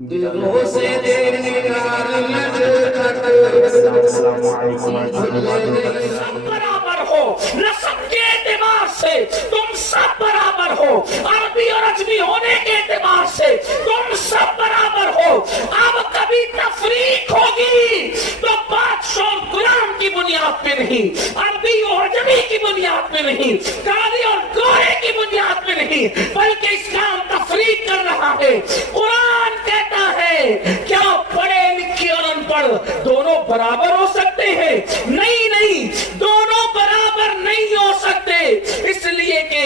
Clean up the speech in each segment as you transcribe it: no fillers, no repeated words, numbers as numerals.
دلوں سے سب برابر ہو، نسب کے اعتبار سے تم سب برابر ہو، عربی اور اجمی ہونے کے اعتبار سے تم سب برابر ہو۔ اب کبھی تفریق ہوگی تو بادشاہ اور غلام کی بنیاد پہ نہیں، عربی اور اجمی کی بنیاد پہ نہیں، کالے اور گورے کی بنیاد پہ نہیں، بلکہ اسلام تفریق کر رہا ہے۔ قرآن کہتا ہے کیا پڑھے لکھے اور ان پڑھ دونوں برابر ہو سکتے ہیں؟ نہیں، دونوں برابر نہیں ہو سکتے، اس لیے کہ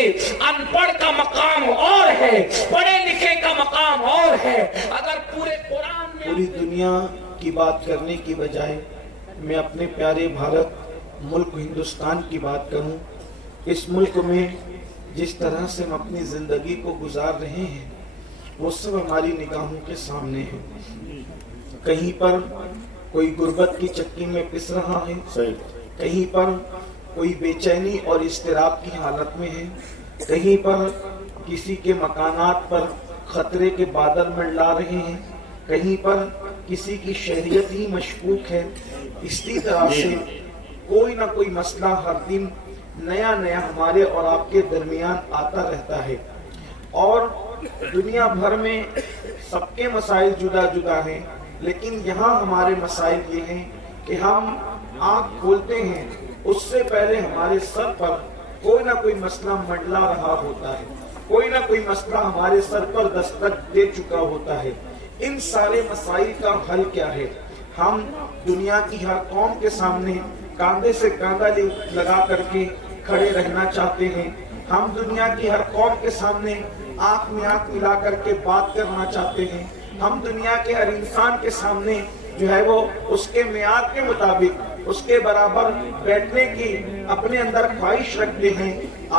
ان پڑھ کا مقام اور ہے، پڑھے لکھے کا مقام اور ہے۔ اگر پورے قرآن میں پوری دنیا کی بات کرنے کی بجائے میں اپنے پیارے بھارت ملک ہندوستان کی بات کروں، اس ملک میں جس طرح سے ہم اپنی زندگی کو گزار رہے ہیں وہ سب ہماری نگاہوں کے سامنے ہے۔ کہیں پر کوئی غربت کی چکی میں پس رہا ہے، کہیں پر کوئی بے چینی اور اضطراب کی حالت میں ہے، کہیں پر کسی کے مکانات پر خطرے کے بادل منڈلا رہے ہیں، کہیں پر کسی کی شہریت ہی مشکوک ہے۔ اسی طرح سے کوئی نہ کوئی مسئلہ ہر دن نیا ہمارے اور آپ کے درمیان آتا رہتا ہے، اور دنیا بھر میں سب کے مسائل جدا ہیں، لیکن یہاں ہمارے مسائل یہ ہیں کہ ہم آنکھ کھولتے ہیں اس سے پہلے ہمارے سر پر کوئی نہ کوئی مسئلہ منڈلا رہا ہوتا ہے، کوئی نہ کوئی مسئلہ ہمارے سر پر دستک دے چکا ہوتا ہے۔ ان سارے مسائل کا حل کیا ہے؟ ہم دنیا کی ہر قوم کے سامنے کاندھے سے کاندھا لگا کر کے کھڑے رہنا چاہتے ہیں، ہم دنیا کی ہر قوم کے سامنے آنکھ میں آنکھ ملا کر کے بات کرنا چاہتے ہیں، ہم دنیا کے ہر انسان کے سامنے جو ہے وہ اس کے معیار کے مطابق اس کے برابر بیٹھنے کی اپنے اندر خواہش رکھتے ہیں۔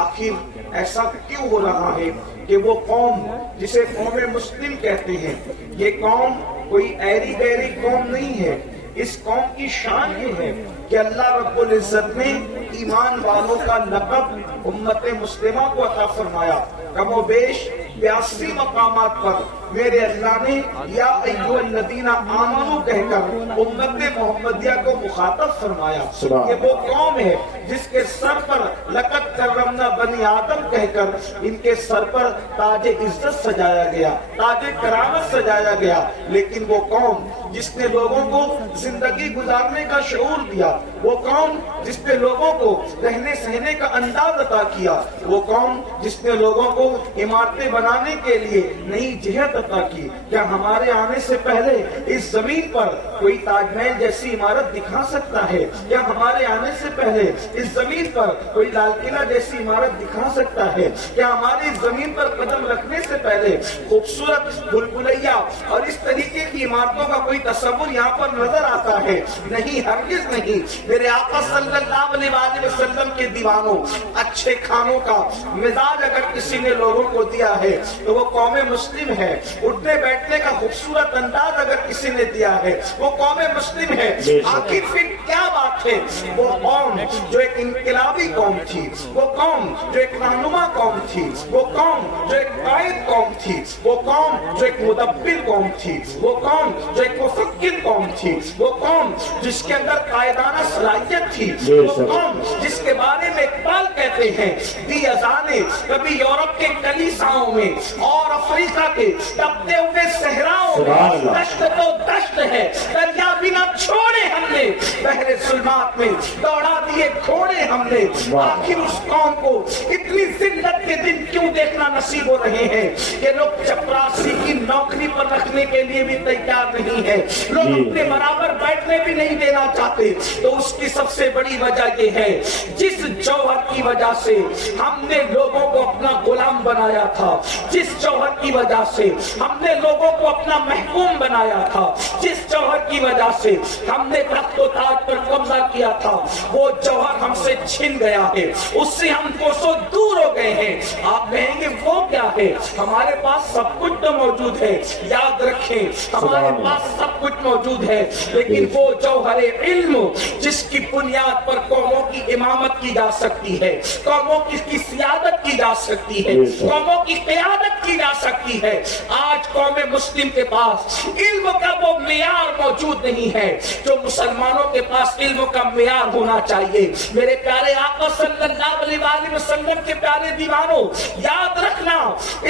آخر ایسا کیوں ہو رہا ہے کہ وہ قوم جسے قوم مسلم کہتے ہیں، یہ قوم کوئی ایری گیری قوم نہیں ہے، اس قوم کی شان یہ ہے کہ اللہ رب العزت نے ایمان والوں کا لقب امت مسلمہ کو عطا فرمایا۔ کم و بیش 82 مقامات پر میرے اللہ نے یا ایھا الذین آمنوا کہہ کر امت محمدیہ کو مخاطب فرمایا۔ یہ وہ قوم ہے جس کے سر پر لقد کرمنا بنی آدم کہہ کر ان کے سر پر تاج عزت سجایا گیا، تاج کرامت سجایا گیا۔ لیکن وہ قوم جس نے لوگوں کو زندگی گزارنے کا شعور دیا، وہ قوم جس نے لوگوں کو رہنے سہنے کا انداز عطا کیا، وہ قوم جس نے لوگوں کو عمارتیں بنانے کے لیے نئی جہت عطا کی۔ کیا ہمارے آنے سے پہلے اس زمین پر کوئی تاج محل جیسی عمارت دکھا سکتا ہے؟ کیا ہمارے آنے سے پہلے اس زمین پر کوئی لال قلعہ جیسی عمارت دکھا سکتا ہے؟ کیا ہماری اس زمین پر قدم رکھنے سے پہلے خوبصورت بھول بھلیا اور اس طریقے کی عمارتوں کا کوئی تصور یہاں پر نظر آتا ہے؟ نہیں، ہرگز نہیں۔ میرے آقا صلی اللہ علیہ وسلم کے دیوانوں، اچھے کھانوں کا مزاج اگر کسی نے لوگوں کو دیا ہے تو وہ قوم مسلم ہے۔ اٹھنے بیٹھنے کا خوبصورت انداز اگر کسی نے دیا ہے وہ قوم مسلم ہے۔ آخر پھر کیا بات ہے؟ وہ قوم جو ایک انقلابی قوم تھی، وہ قوم جو ایک رہنما قوم تھی، وہ قوم جو ایک قائد قوم تھی، وہ قوم جو ایک مدبر قوم تھی، وہ قوم جو ایک مفکر قوم تھی، وہ قوم جس کے اندر قائدانہ صلاحیت تھی، وہ قوم جس کے بارے میں اقبال کہتے ہیں دی اذانے کبھی یورپ کے کلیساؤں میں اور افریقہ کے تپتے ہوئے صحراؤں میں دشت تو دشت ہے، دریا بھی نہ چھوڑے ہم نے، بحر ظلمات میں دوڑا دیے کھوڑے ہم نے۔ آخر اس قوم کو اتنی ذلت کے دن کیوں دیکھنا نصیب ہو رہے ہیں کہ لوگ چپراسی کی نوکری پر رکھنے کے لیے بھی تیار نہیں ہے، لوگ اپنے برابر بیٹھنے بھی نہیں دینا چاہتے؟ تو اس کی سب سے بڑی وجہ یہ ہے جس جوہر کی وجہ سے ہم نے لوگوں کو اپنا غلام بنایا تھا، جس جوہر کی وجہ سے ہم نے لوگوں کو اپنا محکوم بنایا تھا، جس جوہر کی وجہ سے ہم نے تخت و تاج پر قبضہ کیا تھا وہ جوہر ہم سے چھن گیا ہے, اس سے ہم کوسوں دور ہو گئے ہیں. آپ کہیں گے وہ کیا ہے؟ ہمارے پاس سب کچھ تو موجود ہے, یاد رکھیں ہمارے پاس سب کچھ موجود ہے, لیکن وہ جوہر علم جس کی بنیاد پر قوموں کی امامت کی جا سکتی ہے, قوموں کی سیادت کی جا سکتی ہے, قوموں کی قیادت کی جا سکتی ہے. آج قوم مسلم کے پاس علم کا وہ معیار موجود نہیں ہے جو مسلمانوں کے پاس علم کا معیار ہونا چاہیے. میرے پیارے آقا صلی اللہ علیہ وسلم کے پیارے دیوانوں, یاد رکھنا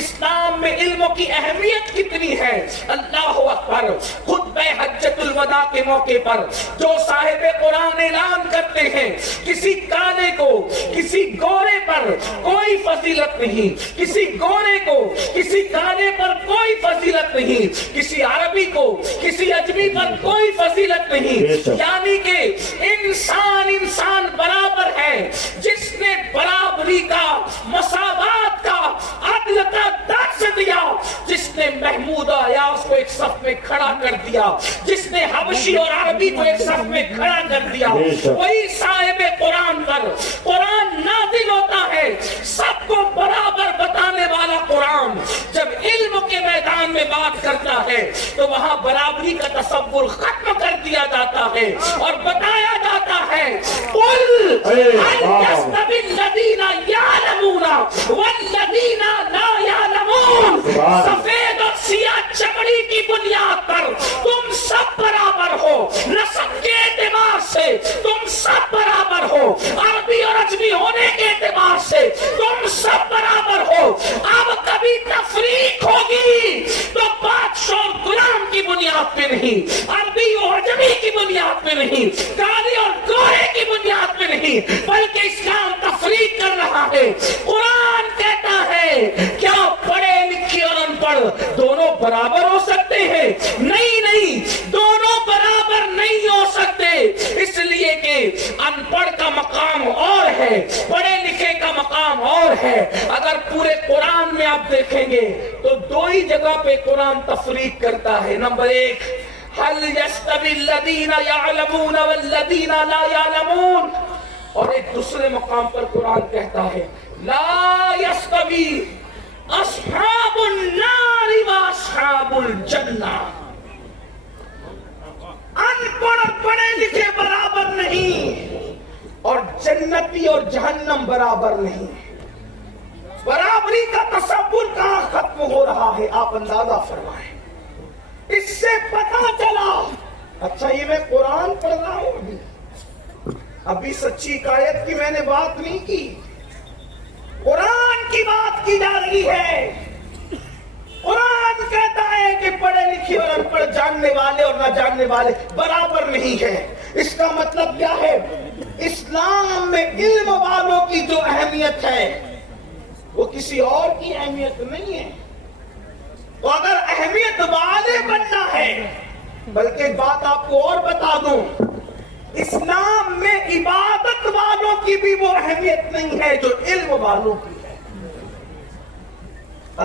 اسلام میں علم کی اہمیت کتنی ہے. اللہ اکبر. خطبہ حجۃ الوداع کے موقع پر جو صاحب قرآن اعلان کرتے ہیں کسی کالے کو کسی گورے پر کوئی فضیلت نہیں, کسی گورے کو کسی کالے پر کوئی فضیلت نہیں, کسی عربی کو کسی اجمی پر کوئی فضیلت نہیں, یعنی کہ انسان برابر ہے. جس نے برابری کا, مساوات کا, عدل کا درس دیا, جس نے محمود و ایاز کو ایک صف میں کھڑا کر دیا, جس نے حبشی اور عربی کو ایک صف میں کھڑا کر دیا, وہی صاحب قرآن پر قرآن نازل ہوتا ہے. سب کو برابر بتانے والا قرآن جب علم کے میدان میں بات کرتا ہے تو وہاں برابری کا تصور ختم کر دیا جاتا ہے اور بتایا جاتا ہے قل هل يستوي الذين يعلمون والذين لا يعلمون. سفید اور سیاہ چمڑی کی بنیاد پر تم سب برابر ہو, نسب کے اعتبار سے تم سب برابر ہو, عربی اور اجمی ہونے کے اعتبار سے تم سب برابر ہو. اب کبھی تفریق ہوگی تو بادشاہ اور غلام کی بنیاد پہ نہیں, عربی اور اجمی کی بنیاد پہ نہیں, کالے اور گورے کی بنیاد پہ نہیں, بلکہ اسلام تفریق کر رہا ہے. قرآن کہتا ہے کیا پڑھے لکھے اور ان پڑھ دونوں برابر ہو سکتے ہیں؟ نہیں, دونوں برابر نہیں ہو سکتے, اس لیے کہ ان پڑھ کا مقام اور ہے, پڑھے لکھے کا مقام اور ہے. اگر پورے قرآن میں آپ دیکھیں گے تو دو ہی جگہ پہ قرآن تفریق کرتا ہے. نمبر ایک, هل يستوي الذين يعلمون والذين لا يعلمون, اور ایک دوسرے مقام پر قرآن کہتا ہے لا يستوي اصحاب النار واصحاب الجنہ. ان پڑھ پڑھے لکھے برابر نہیں اور جنتی اور جہنم برابر نہیں. برابری کا تصور کہاں ختم ہو رہا ہے آپ اندازہ فرمائیں. اس سے پتہ چلا, اچھا یہ میں قرآن پڑھ رہا ہوں, ابھی سچی عقائد کی میں نے بات نہیں کی, قرآن کی بات کی جا رہی ہے. قرآن کہتا ہے کہ پڑھے لکھے اور ان پڑھ, جاننے والے اور نہ جاننے والے برابر نہیں ہیں. اس کا مطلب کیا ہے؟ اسلام میں علم والوں کی جو اہمیت ہے وہ کسی اور کی اہمیت نہیں ہے. تو اگر اہمیت والے بننا ہے, بلکہ ایک بات آپ کو اور بتا دوں, اسلام میں عبادت والوں کی بھی وہ اہمیت نہیں ہے جو علم والوں کی ہے.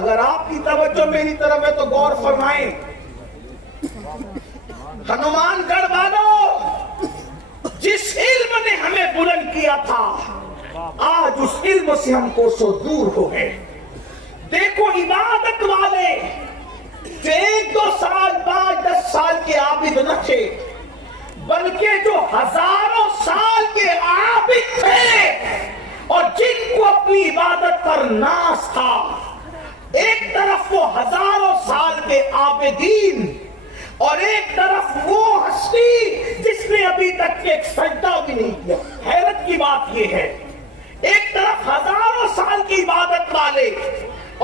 اگر آپ کی توجہ میری طرف ہے تو غور فرمائیں. ہنومان گڑھ والوں, جس علم نے ہمیں بلند کیا تھا آج اس علم سے ہم کوسوں دور ہو گئے. دیکھو عبادت والے جو 1-2 سال 5-10 سال کے عابد نہ تھے, بلکہ جو ہزاروں سال کے عابد تھے اور جن کو اپنی عبادت پر ناز تھا. ایک طرف وہ ہزاروں سال کے عابدین اور ایک طرف وہ ہستی جس نے ابھی تک ایک سجدہ بھی نہیں کیا. حیرت کی بات یہ ہے, ایک طرف ہزاروں سال کی عبادت والے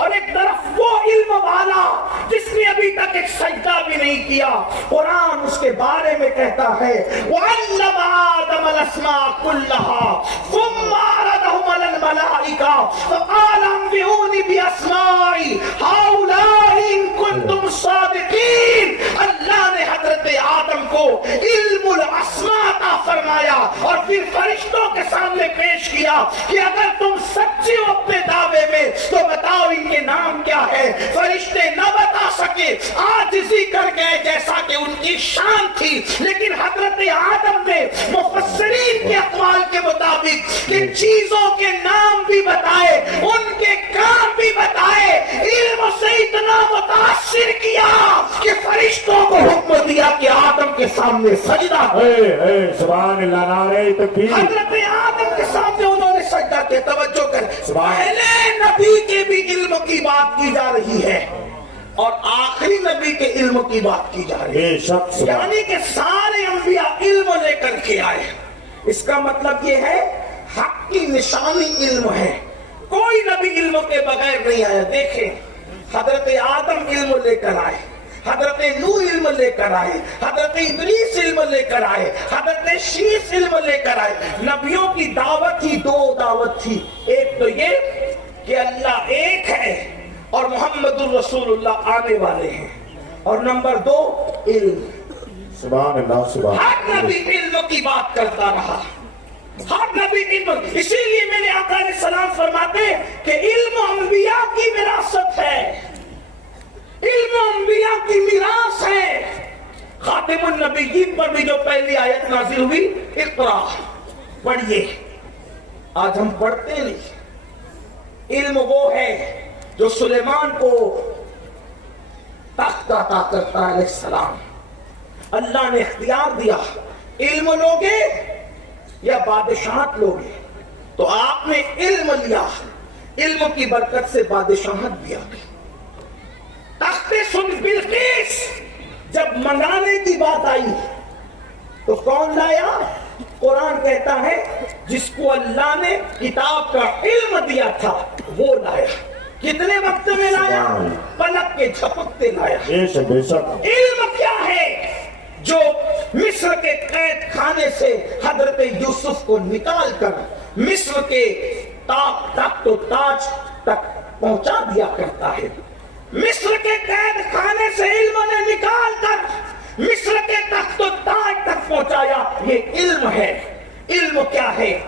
اور ایک طرف وہ علم والا جس نے ابھی تک ایک سجدہ بھی نہیں کیا. قرآن اس کے بارے میں کہتا ہے وَعَلَّمَ آدَمَ الْأَسْمَاءَ كُلَّهَا ثُمَّ عَرَضَهُمْ عَلَى الْمَلَائِكَةِ فَقَالَ أَنبِئُونِي بِأَسْمَاءِ هَؤُلَاءِ إِن كُنتُمْ صَادِقِينَ. اللہ نے حضرت آدم کو علم الاسماء عطا فرمایا. اور پھر فرشتوں کے سامنے پیش کیا کہ اگر تم سچے ہو اپنے دعوے میں تو بتاؤ ان کے نام کیا ہے. فرشتے نہ بتا سکے, عاجزی کر گئے جیسا کہ ان کی شان تھی. لیکن حضرت آدم نے مفسرین کے اقوال کے مطابق کہ چیزوں کے نام بھی بتائے, ان کے کام بھی بتائے, علم سے اتنا متاثر کیا کہ فرشتوں کو حکم دیا کہ آدم کے سامنے سجدہ. سبحان اللہ, نعرہ تکبیر. حضرت آدم کے سامنے انہوں نے سجدہ کیا. توجہ کر, پہلے نبی کے بھی علم کی بات کی جا رہی ہے اور آخری نبی کے علم کی بات کی جا رہی ہے. یعنی کہ سارے انبیاء علم لے کر کے آئے. اس کا مطلب یہ ہے حق کی نشانی علم ہے. کوئی نبی علم کے بغیر نہیں آیا. دیکھیں, حضرت آدم علم لے کر آئے, حضرت نوح علم لے کر آئے, حضرت ادریس علم لے کر آئے, حضرت شیس علم لے کر آئے. نبیوں کی دعوت ہی دو دعوت تھی. ایک تو یہ کہ اللہ ایک ہے اور محمد الرسول اللہ آنے والے ہیں, اور نمبر دو علم. سبحان اللہ, سبحان اللہ. ہر نبی علم کی بات کرتا رہا, ہر نبی علم. اسی لیے میرے آقا علیہ السلام فرماتے کہ علم انبیاء کی وراثت ہے, علم انبیاء کی میراث ہے. خاتم النبیین پر بھی جو پہلی آیت نازل ہوئی, اقرا, پڑھیے. آج ہم پڑھتے نہیں. علم وہ ہے جو سلیمان کو تخت عطا کرتا ہے علیہ السلام. اللہ نے اختیار دیا, علم لوگے یا بادشاہت لوگے. تو آپ نے علم لیا, علم کی برکت سے بادشاہت بھی آ گئی. تخت سن بلقیس جب منگانے کی بات آئی تو کون لایا؟ قرآن کہتا ہے جس کو اللہ نے کتاب کا علم دیا تھا وہ لایا. کتنے وقت میں لایا؟ پلک کے جھپکتے لایا. علم کیا ہے؟ جو مصر کے قید خانے سے حضرت یوسف کو نکال کر مصر کے تخت و تاج تک پہنچا دیا کرتا ہے. مصر کے قید خانے سے علم نے نکال کر مصر کے تخت و تاج تک پہنچایا. یہ علم ہے. علم کیا ہے؟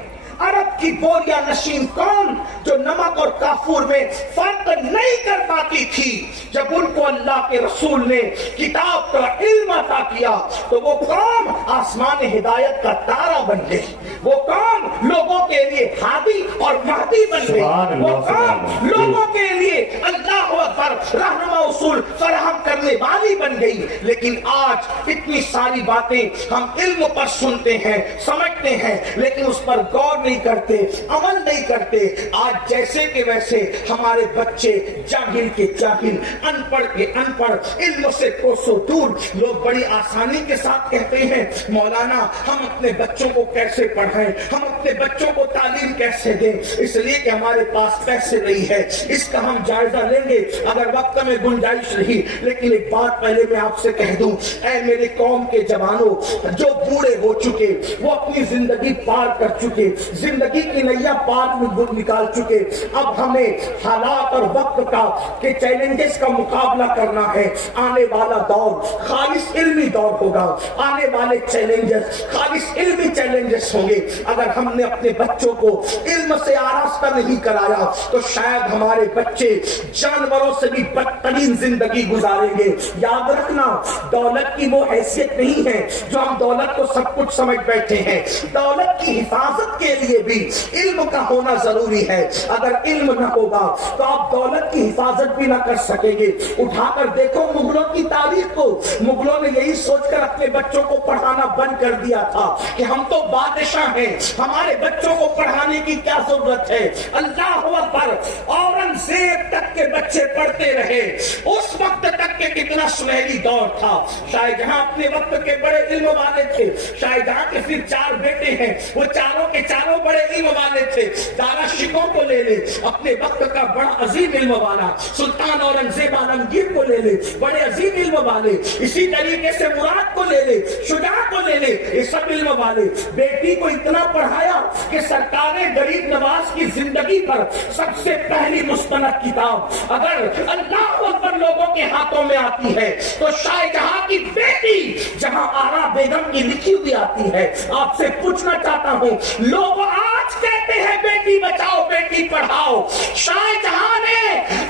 عرب کی بوریا نشین قوم جو نمک اور کافور میں فرق نہیں کر پاتی تھی, جب ان کو اللہ کے رسول نے کتاب کا علم عطا کیا تو وہ قوم آسمان ہدایت کا تارا بن گئی. وہ قوم لوگوں کے لیے ہادی اور مہدی بن گئی. وہ قوم لوگوں کے لیے اللہ اکبر رہنما اصول فراہم کرنے والی بن گئی. لیکن آج اتنی ساری باتیں ہم علم پر سنتے ہیں, سمجھتے ہیں, لیکن اس پر غور نہیں کرتے, عمل نہیں کرتے. آج جیسے کہ ویسے ہمارے بچے جاہل کے جاہل, ان پڑھ کے ان پڑھ, علم سے کوسوں دور. لوگ بڑی آسانی کے ساتھ کہتے ہیں مولانا ہم اپنے بچوں کو کیسے پڑھائیں, ہم اپنے بچوں کو تعلیم کیسے دیں, اس لیے کہ ہمارے پاس پیسے نہیں ہے. اس کا ہم جائزہ لیں گے اگر وقت میں گنجائش رہی. لیکن ایک بات پہلے میں آپ سے کہہ دوں, اے میرے قوم کے جوانوں جو بوڑھے ہو چکے, وہ اپنی زندگی پار کر چکے, زندگی کی نیا پار میں نکال چکے, اب ہمیں حالات اور وقت کا کہ چیلنجز کا مقابلہ کرنا ہے. آنے والا دور خالص علمی دور ہوگا, آنے والے چیلنجز خالص علمی چیلنجز ہوں گے. اگر ہم نے اپنے بچوں کو علم سے آراستہ نہیں کرایا تو شاید ہمارے بچے جانوروں سے بھی بدترین زندگی گزاریں گے. یاد رکھنا, دولت کی وہ حیثیت نہیں ہے جو ہم دولت کو سب کچھ سمجھ بیٹھے ہیں. دولت کی حفاظت کے لیے بھی علم کا ہونا ضروری ہے. اگر علم نہ ہوگا تو آپ دولت کی حفاظت بھی نہ کر سکیں گے. اٹھا کر دیکھو مغلوں کی تاریخ کو, مغلوں نے یہی سوچ کر اپنے بچوں کو پڑھانا بند کر دیا تھا کہ ہم تو بادشاہ ہیں, ہمارے بچوں کو پڑھانے کی کیا ضرورت ہے. اللہ اکبر, اورنگزیب تک کے بچے پڑھتے رہے. اس وقت تک کہ کتنا سنہری دور تھا. شاید جہاں اپنے وقت کے بڑے علم والے تھے, شاید جہاں کے پھر 4 بیٹے ہیں, وہ چاروں کے چاروں بڑے علم علم والے تھے، دارا شکو کو لے لے، اپنے وقت کا بڑا عظیم علم والا، سلطان اورنگزیب عالمگیر کو لے لے، بڑے عظیم علم والے، اسی طریقے سے مراد کو لے لے، شجاع کو لے لے، یہ سب علم والے بیٹی کو اتنا پڑھایا کہ سرکار غریب نواز کی زندگی پر سب سے پہلی مستند کتاب اگر اللہ اکبر لوگوں کے ہاتھوں میں آتی ہے تو شاہ جہاں کی بیٹی جہاں آرا بیگم کی لکھی ہوئی آتی ہے۔ آپ سے پوچھنا چاہتا ہوں، لوگ آج کہتے ہیں بیٹی بچاؤ بیٹی پڑھاؤ، شاہ جہاں نے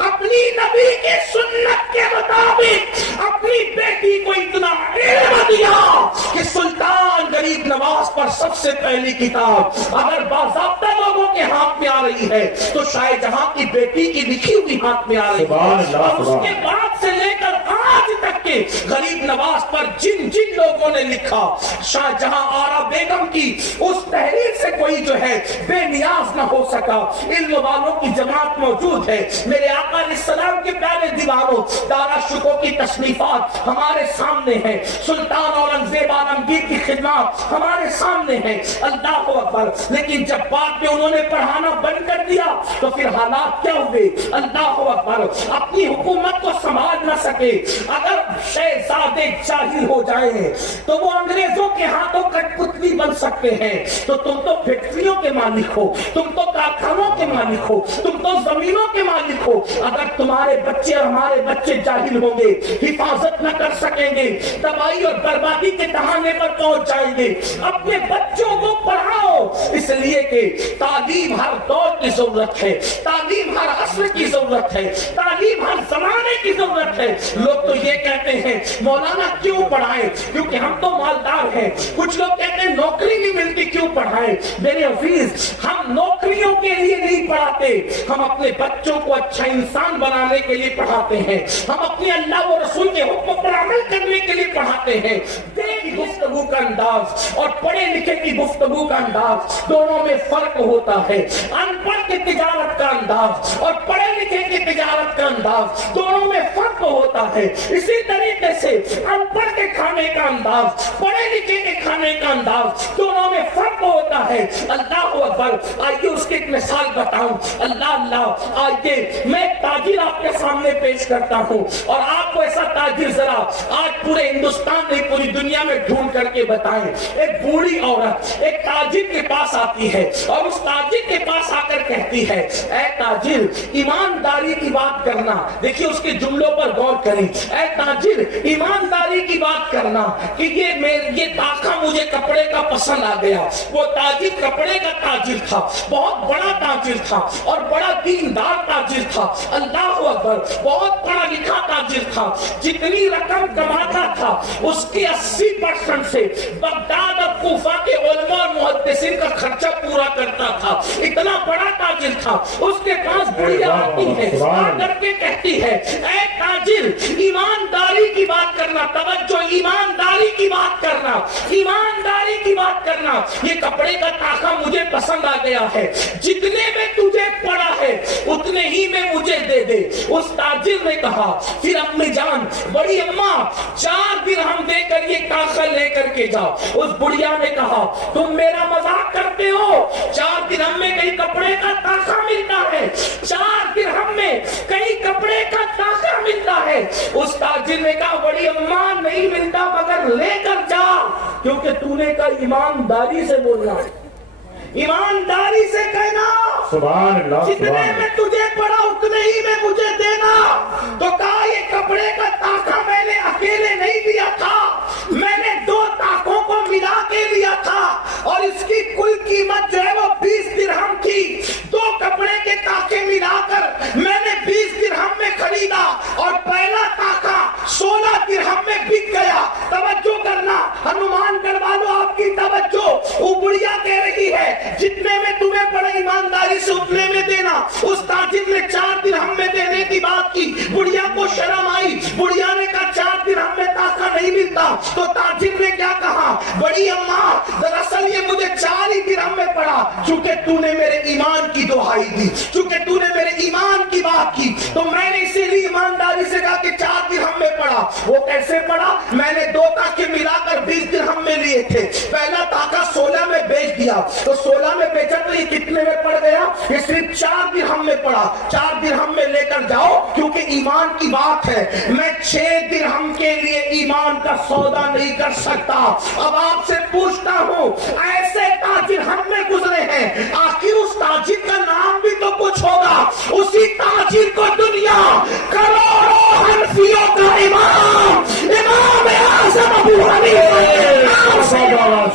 اپنی نبی کی سنت کے مطابق اپنی بیٹی کو اتنا علم دیا کہ سلطان غریب نواز پر سب سے پہلی کتاب اگر باضابطہ لوگوں کے ہاتھ میں آ رہی ہے تو شاہ جہاں کی بیٹی کی لکھی ہوئی ہاتھ میں آ رہی ہے، اور اس کے بعد سے لے کر آج تک کے غریب نواز پر جن جن لوگوں نے لکھا، شاہ جہاں آرا بیگم کی اس تحریر سے کوئی جو ہے بے نیاز نہ ہو سکا۔ علم والوں کی جماعت موجود ہے، میرے آقا علیہ السلام کے پیارے دیوانوں، دارا شکو کی تصنیفات ہمارے سامنے ہیں، سلطان اورنگزیب عالمگیر کی خدمات ہمارے سامنے ہیں، اللہ اکبر۔ لیکن جب بعد میں انہوں نے پڑھانا بند کر دیا تو پھر حالات کیا ہوئے، اللہ اکبر، اپنی حکومت کو سنبھال نہ سکے۔ اگر شہزادے جاہل ہو جائیں تو وہ انگریزوں کے ہاتھوں کٹ پتلی بن سکتے ہیں، تو تم تو فیکٹریوں کے مالک ہو، تم تو کارخانوں کے مالک ہو، تم تو زمینوں کے مالک ہو۔ اگر تمہارے بچے اور ہمارے بچے جاہل ہوں گے، حفاظت نہ کر سکیں گے، تباہی اور بربادی کے دہانے پر پہنچ جائیں گے۔ اپنے بچوں کو پڑھاؤ، اس لیے کہ تعلیم ہر دور کی ضرورت ہے، تعلیم ہر عصر کی ضرورت ہے، تعلیم ہر زمانے کی ضرورت ہے۔ لوگ تو یہ کہتے ہیں مولانا کیوں پڑھائیں، کیونکہ ہم تو مالدار ہیں۔ کچھ لوگ کہتے ہیں نوکری نہیں ملتی کیوں پڑھائیں۔ میرے عزیز، ہم نوکریوں کے لیے نہیں پڑھاتے، ہم اپنے بچوں کو اچھا انسان بنانے کے لیے پڑھاتے ہیں، ہم اپنے اللہ و رسول کے حکم پر عمل کرنے کے لیے پڑھاتے ہیں۔ گفتگو کا انداز اور پڑھے لکھے کی گفتگو کا انداز دونوں میں فرق ہوتا ہے۔ ان پڑھ کے تجارت کا انداز اور پڑھے لکھے کی تجارت کا انداز دونوں میں فرق ہوتا ہے۔ اسی طریقے سے ان پڑھ کے کھانے کا انداز، پڑھے لکھے کے کھانے کا انداز دونوں میں فرق ہوتا ہے۔ اللہ اکبر، آئیے اس کی ایک مثال بتاؤں۔ اللہ آئیے میں ایک تاجر آپ کے سامنے پیش کرتا ہوں، اور آپ کو ایسا تاجر ذرا آج پورے ہندوستان نہیں پوری دنیا میں ڈھونڈ کر کے بتائیں۔ ایک بوڑھی عورت ایک تاجر کے پاس آتی ہے اور اس تاجر کے پاس آ کر کہتی ہے، اے تاجر ایمانداری کی بات کرنا۔ دیکھیے اس کے جملوں پر غور کریں، اے تاجر ایمانداری کی بات کرنا کہ یہ داخا مجھے کپڑے کا پسند آ گیا۔ وہ تاجر کپڑے کا تاجر تھا، بہت بڑا تاجر تھا اور بڑا دیندار تاجر تھا۔ اللہ اکبر، بہت پڑھا لکھا تاجر تھا۔ جتنی رقم کماتا تھا اس کے 80% سے بغداد اور کوفہ کے علماء اور محدثین کا خرچہ پورا کرتا تھا۔ اتنا بڑا تاجر تھا۔ اس کے پاس بڑھیا آتی ہے، آ کر کے کہتی ہے، اے تاجر ایمانداری کی بات کرنا، توجہ، ایمانداری کی بات کرنا، ایمانداری کی بات کرنا۔ یہ کپڑے کا تاخا مجھے پسند آ گیا ہے، جتنے میں تجھے پڑا ہے اتنے ہی میں مجھے دے دے۔ اس تاجر نے کہا، پھر امی جان، بڑی اماں 4 درہم دے کر یہ تاخا لے کر کے جاؤ۔ اس بڑھیا نے کہا، تم میرا مذاق کرتے ہو، 4 درہم میں کئی کپڑے کا تاخا ملتا ہے، 4 درہم میں کئی کپڑے کا تاخا ملتا ہے۔ اس تاجر نے کہا، بڑی اماں نہیں ملتا مگر لے کر جا، کیونکہ تو نے کہا ایمانداری سے بولنا، ایمانداری سے کہنا، سبحان اللہ، جتنے میں تجھے پڑا اتنے ہی میں مجھے دینا۔ تو کہا یہ کپڑے کا تاخا میں نے اکیلے نہیں لیا تھا، میں نے 2 تاخوں کو ملا کے لیا تھا، اور اس کی کل قیمت جو ہے وہ 20 درہم تھی۔ 2 کپڑے کے تاخے ملا کر میں نے 20 درہم میں خریدا، اور پہلا تاخا 16 درہم میں بک گیا۔ توجہ کرنا، ہنومان گڑھ والوں آپ کی توجہ، وہ بڑھیا کہہ رہی ہے جتنے میں تمہیں پڑا ایمانداری سے اتنے میں دینا۔ اس تاجر نے 4 درہم میں دینے کی بات کی، بڑھیا کو شرم آئی، بڑھیا نے کہا 4 درہم میں تاخا نہیں ملتا۔ تو تاجر نے کیا کہا، بڑی اماں دراصل یہ مجھے 4 ہی درہم میں پڑا، چونکہ تو نے میرے ایمان کی دہائی دی، چونکہ تو نے میرے ایمان کی بات کی، تو میں نے اسی لیے ایمانداری سے کہا کہ 4 درہم میں پڑا۔ وہ کیسے پڑا؟ میں نے 2 تاکے ملا کر 20 درہم میں لیے تھے، پہلا تاکہ 16 میں بیچ دیا، تو 16 میں بیچا تو یہ کتنے میں پڑ گیا؟ یہ صرف 4 درہم میں پڑا۔ 4 درہم میں لے کر جاؤ، کیونکہ ایمان کی بات ہے، میں 6 درہم کے لیے ایمان کا سودا نہیں کر سکتا۔ اب آپ سے پوچھتا ہوں، ایسے تاجر ہم میں گزرے ہیں، آخر اس تاجر کا نام بھی تو کچھ ہوگا۔ اسی تاجر کو دنیا کروڑوں حنفیوں کا امام اعظم ابو حنیفہ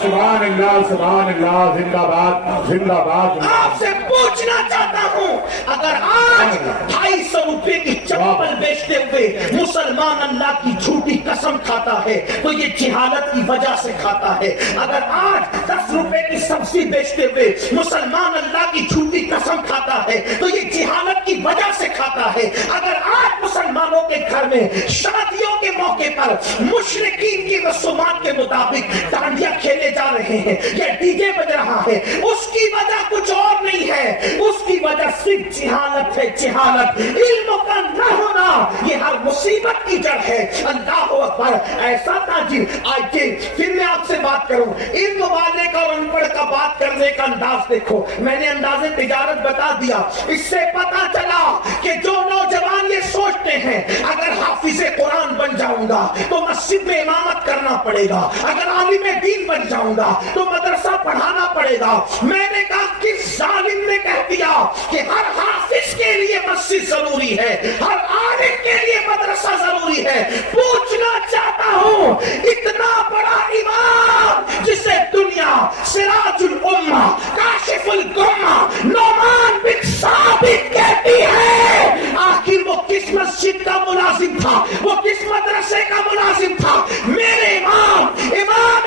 سبحان اللہ سبحان اللہ، زندہ باد زندہ باد۔ آپ سے پوچھنا چاہتا ہوں، اگر آج 250 روپے کی چپل بیچتے ہوئے مسلمان اللہ کی جھوٹی قسم کھاتا ہے تو یہ جہالت کی وجہ سے کھاتا ہے۔ اگر آج 10 روپے کی سبزی بیچتے ہوئے مسلمان اللہ کی جھوٹی قسم کھاتا ہے تو یہ جہالت کی وجہ سے کھاتا ہے۔ اگر آج مسلمانوں کے گھر میں شادیوں کے موقع پر مشرکین کی رسومات کے مطابق ڈانڈیا کھیلے جا رہے ہیں یا ڈی جے بج رہا ہے، اس کی وجہ کچھ اور نہیں ہے، اس کی وجہ صرف جہالت ہے، جہالت، علم کا نہ ہونا، یہ ہر مصیبت کی جڑ ہے۔ اللہ اکبر۔ ایسا تاجر آج کے پھر میں آپ سے بات کروں، علم والے کا اور ان پڑھ کا بات کرنے کا انداز دیکھو، میں نے انداز تجارت بتا دیا، اس سے پتا چلا کہ جو نوجوان یہ سوچتے ہیں اگر حافظ قرآن بن جاؤں گا تو مسجد میں امامت کرنا پڑے گا، اگر عالم دین بن جاؤں گا تو مدرسہ پڑھانا پڑے گا، میں نے کہا کس ظالم نے کہہ دیا کہ ہر حافظ کے لیے مسجد ضروری ہے، ہر عالم کے لیے مدرسہ ضروری ہے؟ پوچھنا چاہتا ہوں، اتنا بڑا امام جسے دنیا سراج الامہ کاشف الغمہ نعمان بن ثابت کہتی ہے، آخر وہ کس مسجد کا ملازم تھا، وہ کس مدرسے کا ملازم تھا؟ میرے امام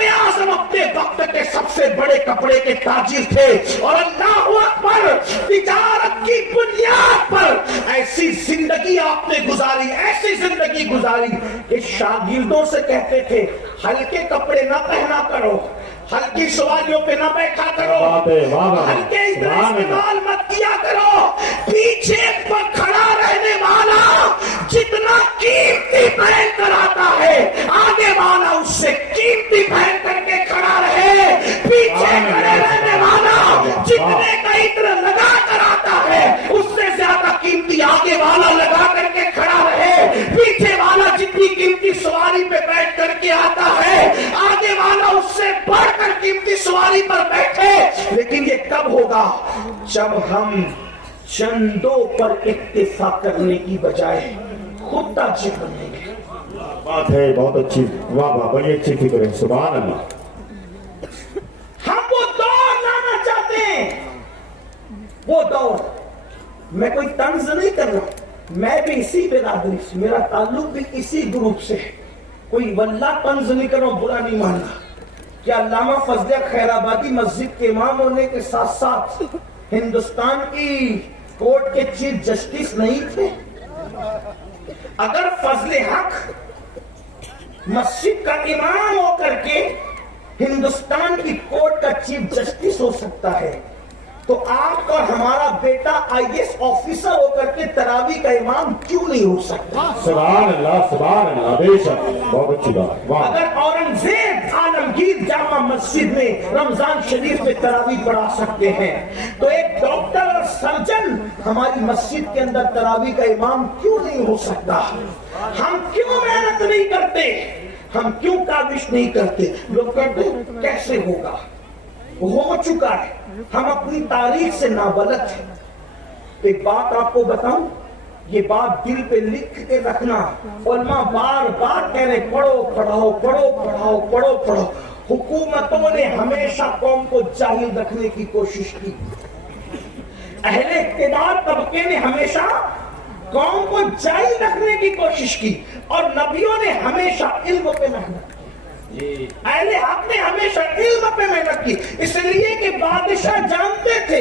اعظم اپنے وقت کے سب سے بڑے کپڑے کے تاجر تھے، اور اللہ اکبر، تجارت کی بنیاد پر ایسی زندگی آپ نے گزاری، ایسی زندگی گزاری کہ شاگردوں سے کہتے تھے ہلکے کپڑے نہ پہنا کرو، ہلکی سواریوں پہ نہ بیٹھا کرو، ہلکے استعمال مت کیا کرو، پیچھے پر کھڑا رہنے والا جتنا قیمتی پہن کر آتا ہے آگے والا اس سے قیمتی پہن کر کے کھڑا رہے، پیچھے کھڑے رہنے والا جتنے کا عطر لگا کر آتا ہے اس سے زیادہ قیمتی آگے والا لگا کر کے کھڑا رہے، پیچھے والا جتنی قیمتی سواری پہ بیٹھ کر کے آتا ہے آگے والا اس سے بڑھ کر قیمتی سواری پر بیٹھے۔ لیکن یہ کب ہوگا؟ جب ہم چندوں پر اکتفا کرنے کی بجائے خود تاجر بنیں گے۔ بات ہے بہت اچھی، واہ واہ، بڑی اچھی فکر ہے، سبحان اللہ۔ ہم وہ دور لانا چاہتے ہیں، وہ دور۔ میں کوئی طنز نہیں کر رہا، میں بھی اسی برادری سے، میرا تعلق بھی اسی گروپ سے ہے، کوئی واللہ طنز نہیں کر رہا، برا نہیں ماننا۔ کیا علامہ فضل خیر آبادی مسجد کے امام ہونے کے ساتھ ساتھ ہندوستان کی کورٹ کے چیف جسٹس نہیں تھے؟ اگر فضل حق مسجد کا امام ہو کر کے ہندوستان کی کورٹ کا چیف جسٹس ہو سکتا ہے تو آپ اور ہمارا بیٹا IAS آفیسر ہو کر کے تراویح کا امام کیوں نہیں ہو سکتا؟ سبحان اللہ، بے شک، بہت اچھی بات۔ اگر اورنگزیب عالمگیر جامع مسجد میں رمضان شریف میں تراویح پڑھا سکتے ہیں تو ایک ڈاکٹر اور سرجن ہماری مسجد کے اندر تراویح کا امام کیوں نہیں ہو سکتا؟ ہم کیوں محنت نہیں کرتے؟ ہم کیوں کاوش نہیں کرتے؟ لوگ کہتے ہیں کیسے ہوگا؟ ہو چکا ہے، ہم اپنی تاریخ سے نابلد ہیں۔ ایک بات آپ کو بتاؤں، یہ بات دل پہ لکھ کے رکھنا، علماء بار بار کہہ رہے پڑھو پڑھاؤ پڑھو پڑھاؤ پڑھو پڑھو۔ حکومتوں نے ہمیشہ قوم کو جاہل رکھنے کی کوشش کی، اہل اقتدار طبقے نے ہمیشہ قوم کو جاہل رکھنے کی کوشش کی، اور نبیوں نے ہمیشہ علم پہ محنت کی۔ اہل حق نے ہمیشہ علم پہ محنت کی، اس لیے کہ بادشاہ جانتے تھے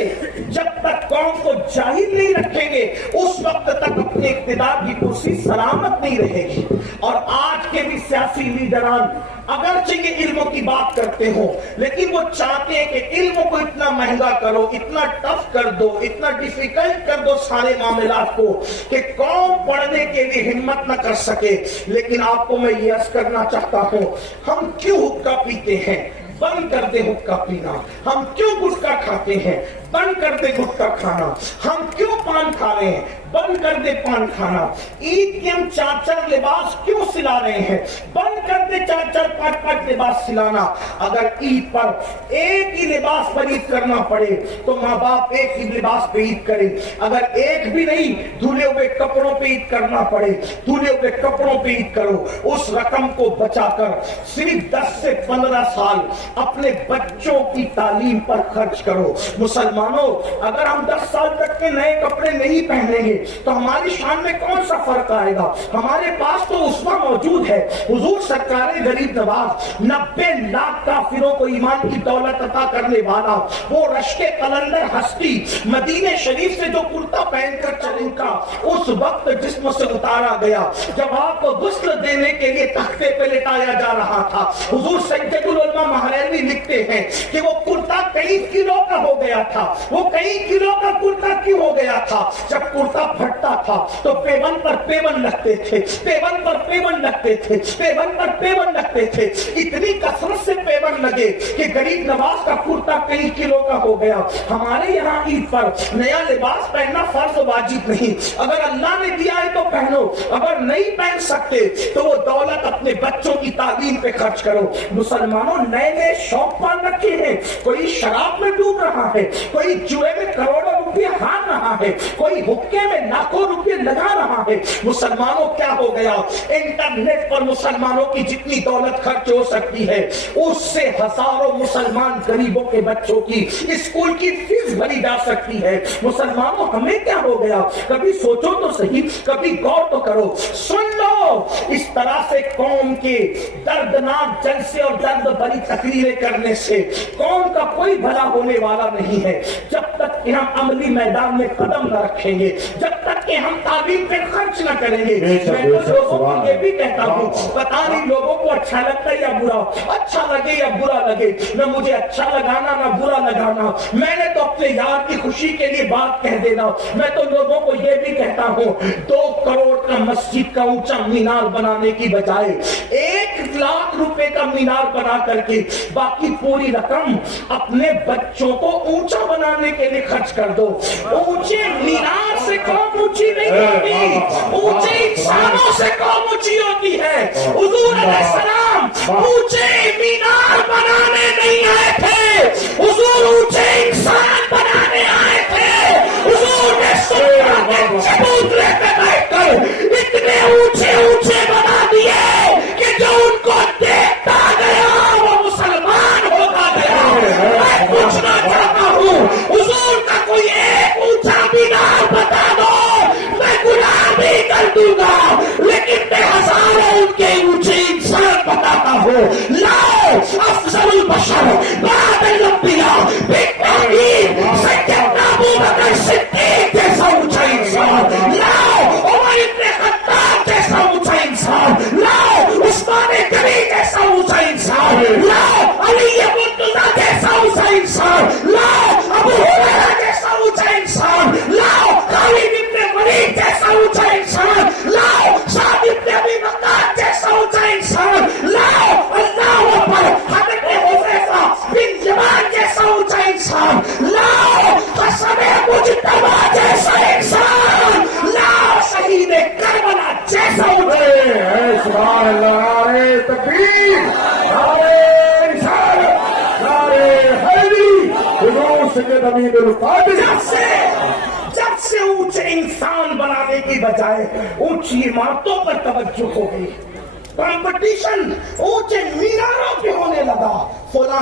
جب تک قوم کو جاہل نہیں رکھیں گے اس وقت تک اپنے اقتدار کی کرسی سلامت نہیں رہے گی۔ اور آج کے بھی سیاسی لیڈران اگرچہ یہ علم کی بات کرتے ہوں لیکن وہ چاہتے ہیں کہ علم کو اتنا مہنگا کرو، اتنا ٹف کر دو، اتنا ڈیفیکلٹ کر دو سارے معاملات کو کہ قوم پڑھنے کے لیے ہمت نہ کر سکے۔ لیکن آپ کو میں یہ عرض کرنا چاہتا ہوں، ہم کیوں حقہ پیتے ہیں؟ بند کر دے حقہ پینا۔ ہم کیوں گٹکا کھاتے ہیں؟ بند کر دے گٹکا کھانا۔ ہم کیوں پان کھا رہے ہیں؟ بند کر دے پان کھانا۔ عید کے ہم 4 لباس کیوں سلا رہے ہیں؟ بند کر دے 4-5 لباس سلانا۔ اگر عید پر ایک ہی لباس پر عید کرنا پڑے تو ماں باپ ایک ہی لباس پہ عید کرے۔ اگر ایک بھی نہیں، دھلے ہوئے کپڑوں پہ عید کرنا پڑے، دھلے ہوئے کپڑوں پہ عید کرو۔ اس رقم کو بچا کر صرف 10 سے 15 سال اپنے بچوں کی تعلیم پر خرچ کرو۔ مسلمانوں، اگر ہم 10 سال تک کے نئے کپڑے نہیں پہنیں گے تو ہماری شان میں کون سا فرق آئے گا؟ ہمارے پاس تو اسوہ موجود ہے، حضور سرکار غریب نواز، 90 لاکھ کافروں کو ایمان کی دولت عطا کرنے والا، وہ رشک قلندر ہستی، مدینہ شریف سے جو کرتا پہن کر چلیں کا اس وقت جسم سے اتارا گیا جب آپ کو غسل دینے کے لیے تختے پہ لٹایا جا رہا تھا۔ حضور سید العلماء مہرینوی لکھتے ہیں کہ وہ کرتا کئی کلو کا ہو گیا تھا۔ وہ کئی کلو کا کرتا کیوں ہو گیا تھا؟ جب کرتا پھٹتا تھا تو پیون پر پیون لگتے تھے، پیون پر پیون لگتے تھے، پیون پر پیون لگتے تھے، اتنی کثرت سے پیون لگے کہ غریب نواز کا کرتا کئی کلو کا ہو گیا۔ ہمارے یہاں عید پر نیا لباس پہننا فرض واجب نہیں، اگر اللہ نے دیا ہے تو پہنو، اگر نہیں پہن سکتے تو وہ دولت اپنے بچوں کی تعلیم پہ خرچ کرو۔ مسلمانوں، نئے نئے شوق پال رکھے ہیں، کوئی شراب میں ڈوب رہا ہے، کوئی جوئے میں کروڑوں روپے ہار رہا ہے، کوئی حقے میں لاکھوں روپے لگا رہا ہے۔ مسلمانوں، کیا ہو گیا؟ انٹرنیٹ پر مسلمانوں کی جتنی دولت خرچ ہو سکتی ہے اس سے ہزاروں مسلمان غریبوں کے بچوں کی اسکول کی فیس بھری جا سکتی ہے۔ مسلمانوں، ہمیں کیا ہو گیا؟ کبھی سوچو تو صحیح، کبھی غور تو کرو۔ سن لو، اس طرح سے قوم کے دردناک جلسے اور درد بھری تقریریں کرنے سے قوم کا کوئی بھلا ہونے والا نہیں ہے۔ جب تک کہ ہم عملی میدان میں قدم نہ رکھیں گے، جب تک کہ ہم تعلیم پہ خرچ نہ کریں گے، میں تو لوگوں کو یہ بھی کہتا ہوں، پتا نہیں لوگوں کو اچھا لگتا ہے یا برا، اچھا لگے یا برا لگے، نہ مجھے اچھا لگانا نہ برا لگانا، میں نے تو اپنے یار کی خوشی کے لیے بات کہہ دینا۔ میں تو لوگوں کو یہ بھی کہتا ہوں، 2 کروڑ کا مسجد کا اونچا مینار بنانے کی بجائے 1 لاکھ روپے کا مینار بنا کر کے باقی پوری رقم اپنے بچوں کو اونچا بنانے کے لیے خرچ کر دو۔ اونچے مینار سے قوم اونچی نہیں ہوتی، اونچے انسانوں سے قوم اونچی ہوتی ہے۔ حضور علیہ السلام اونچے مینار بنانے نہیں آئے تھے، حضور اونچے انسان بنانے آئے تھے۔ حضور نے سلطہ کے چبوترے پہ بیٹھ کر اتنے اونچے اونچے بنا دیے کہ جو ان کو دیکھتا گیا وہ مسلمان ہوتا گیا۔ میں پوچھنا چاہتا ہوں، حضور کا کوئی ایک اونچا مینار بتا دو، میں غلامی کر دوں گا، لیکن میں ہزاروں ان کے اونچے انسان بتاتا ہوں۔ لاؤ افضل البشر بعد الانبیاء بالتحقیق سیدنا ابوبکر صدیق جیسا اونچا انسان، لاؤ عمر ابن خطاب جیسا اونچا انسان، لاؤ عثمان غنی جیسا اونچا انسان، لاؤ علی مرتضیٰ جیسا اونچا انسان، لاؤ ابو ہریرہ جیسا اونچا انسان، لاؤ خالد ابن ولید جیسا اونچا انسان، لاؤ سعد ابن ابی وقاص جیسا اونچا انسان، لاؤ اللہ اکبر حضرت حذیفہ بن یمان جیسا اونچا انسان، لاؤ قسم مجتبی جیسا انسان، لاؤ شہید کربلا جیسا اونچا انسان۔ سبحان اللہ، نعرہ تکبیر، نعرہ رسالت، نعرہ حیدری، حضور سید امین الفاضل۔ جب سے اونچے انسان بنانے کی بجائے اونچی عمارتوں پر توجہ ہو گئی، کمپٹیشن اونچے میناروں پہ ہونے لگا، فلاں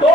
2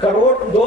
1-2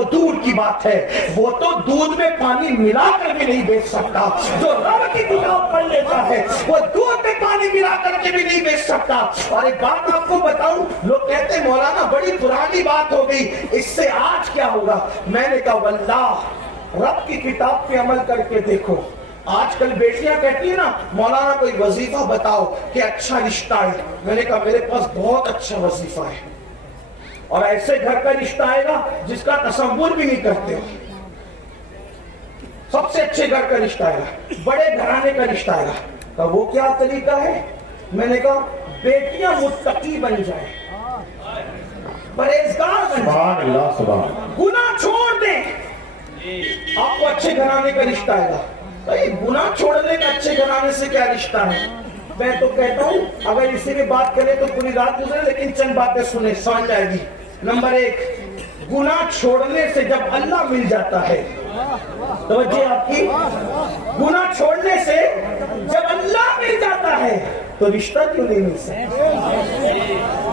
تو دور کی بات ہے، وہ تو دودھ میں پانی ملا کر بھی نہیں بیچ سکتا۔ جو رب کی کتاب پڑھ لیتا ہے وہ دودھ میں پانی ملا کر کے بھی نہیں بیچ سکتا۔ اور ایک بات آپ کو بتاؤں، لوگ کہتے ہیں مولانا بڑی پرانی بات ہو گئی، اس سے آج کیا ہوگا؟ میں نے کہا واللہ رب کی کتاب پہ عمل کر کے دیکھو۔ آج کل بیٹیاں کہتی ہیں نا مولانا کوئی وظیفہ بتاؤ کہ اچھا رشتہ ہے۔ میں نے کہا میرے پاس بہت اچھا وظیفہ ہے، اور ایسے گھر کا رشتہ آئے گا جس کا تصور بھی نہیں کرتے ہو۔ سب سے اچھے گھر کا رشتہ آئے گا، بڑے گھرانے کا رشتہ آئے گا۔ کہا وہ کیا طریقہ ہے؟ میں نے کہا بیٹیاں متقی بن جائیں، پرہیزگار بن جائیں، سبحان اللہ سبحان گناہ چھوڑ دیں، آپ کو اچھے گھرانے کا رشتہ آئے گا۔ بھائی گناہ چھوڑنے کا اچھے گھرانے سے کیا رشتہ ہے؟ میں تو کہتا ہوں اگر اسی میں بات کریں تو پوری رات گزرے، لیکن چند باتیں سنیں سمجھ جائے گی۔ نمبر ایک، گناہ چھوڑنے سے جب اللہ مل جاتا ہے، توجہ آپ کی، گناہ چھوڑنے سے جب اللہ مل جاتا ہے تو رشتہ کیوں نہیں مل سکتا؟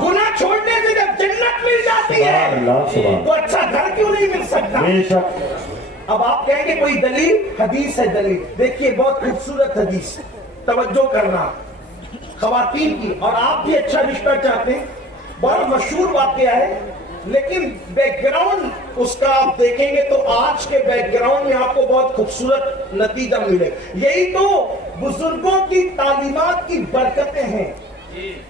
گناہ چھوڑنے سے جب جنت مل جاتی ہے تو اچھا گھر کیوں نہیں مل سکتا؟ بے شک۔ اب آپ کہیں گے کوئی دلیل؟ حدیث ہے دلیل، دیکھیے بہت خوبصورت حدیث، توجہ کرنا خواتین کی، اور آپ بھی اچھا رشتہ چاہتے ہیں، بڑا مشہور واقعہ ہے، لیکن بیک گراؤنڈ اس کا آپ دیکھیں گے تو آج کے بیک گراؤنڈ میں آپ کو بہت خوبصورت نتیجہ ملے۔ یہی تو بزرگوں کی تعلیمات کی برکتیں ہیں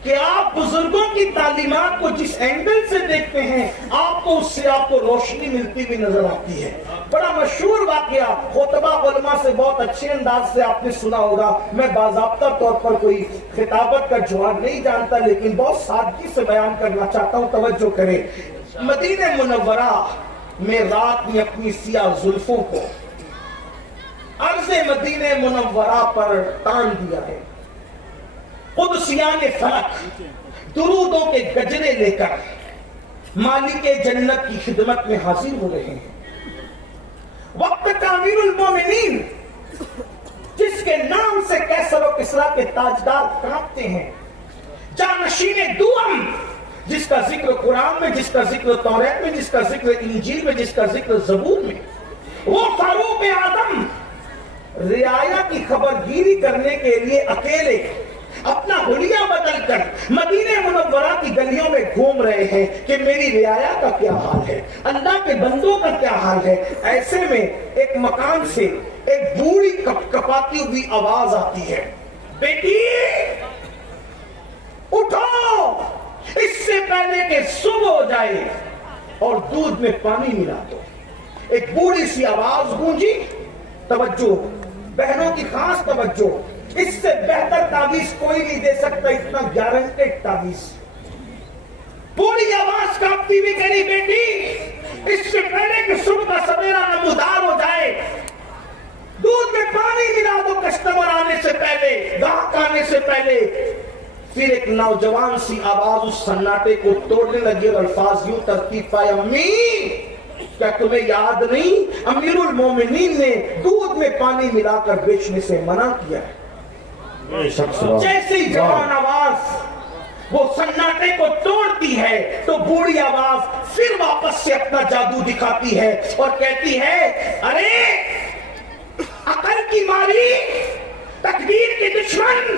کہ آپ بزرگوں کی تعلیمات کو جس اینگل سے دیکھتے ہیں آپ کو اس سے آپ کو روشنی ملتی بھی نظر آتی ہے۔ بڑا مشہور واقعہ، خطبہ علماء سے بہت اچھے انداز سے آپ نے سنا ہوگا، میں باضابطہ طور پر کوئی خطابت کا جواب نہیں جانتا لیکن بہت سادگی سے بیان کرنا چاہتا ہوں، توجہ کریں۔ مدینہ منورہ میں رات میں اپنی سیاہ زلفوں کو عرض مدینہ منورہ پر تان دیا ہے، قدسیان فلک درودوں کے گجرے لے کر مالک جنت کی خدمت میں حاضر ہو رہے ہیں۔ وقت کا امیر المومنین جس کے نام سے کیسر و کسریٰ کے تاجدار کانپتے ہیں، جانشین دوم جس کا ذکر قرآن میں، جس کا ذکر توریت میں، جس کا ذکر انجیل میں، جس کا ذکر زبور میں، وہ فاروق اعظم رعایا کی خبرگیری کرنے کے لیے اکیلے اپنا حلیہ بدل کر مدینہ منورہ کی گلیوں میں گھوم رہے ہیں کہ میری رعایا کا کیا حال ہے، اللہ کے بندوں کا کیا حال ہے۔ ایسے میں ایک مکان سے ایک بوڑھی کپاتی ہوئی آواز آتی ہے، بیٹی اٹھو اس سے پہلے کہ صبح ہو جائے اور دودھ میں پانی ملا دو۔ ایک بوڑھی سی آواز گونجی، توجہ بہنوں کی خاص توجہ، اس سے بہتر تعویذ کوئی نہیں دے سکتا، اتنا گارنٹیڈ تعویذ۔ بوڑھی آواز کانپتی ہوئی کہی، بیٹی اس سے پہلے کہ صبح کا سویرا نمودار ہو جائے دودھ میں پانی ملا دو، کسٹمر آنے سے پہلے، گاہک آنے سے پہلے۔ پھر ایک نوجوان سی آواز اس سناٹے کو توڑنے لگی اور الفاظ یوں ترتیب پائے، امی کیا تمہیں یاد نہیں امیر المومنین نے دودھ میں پانی ملا کر بیچنے سے منع کیا ہے؟ جیسے ہی جوان آواز وہ سناٹے کو توڑتی ہے تو بوڑھی آواز پھر واپس سے اپنا جادو دکھاتی ہے اور کہتی ہے، ارے عقل کی ماری، تقدیر کے دشمن،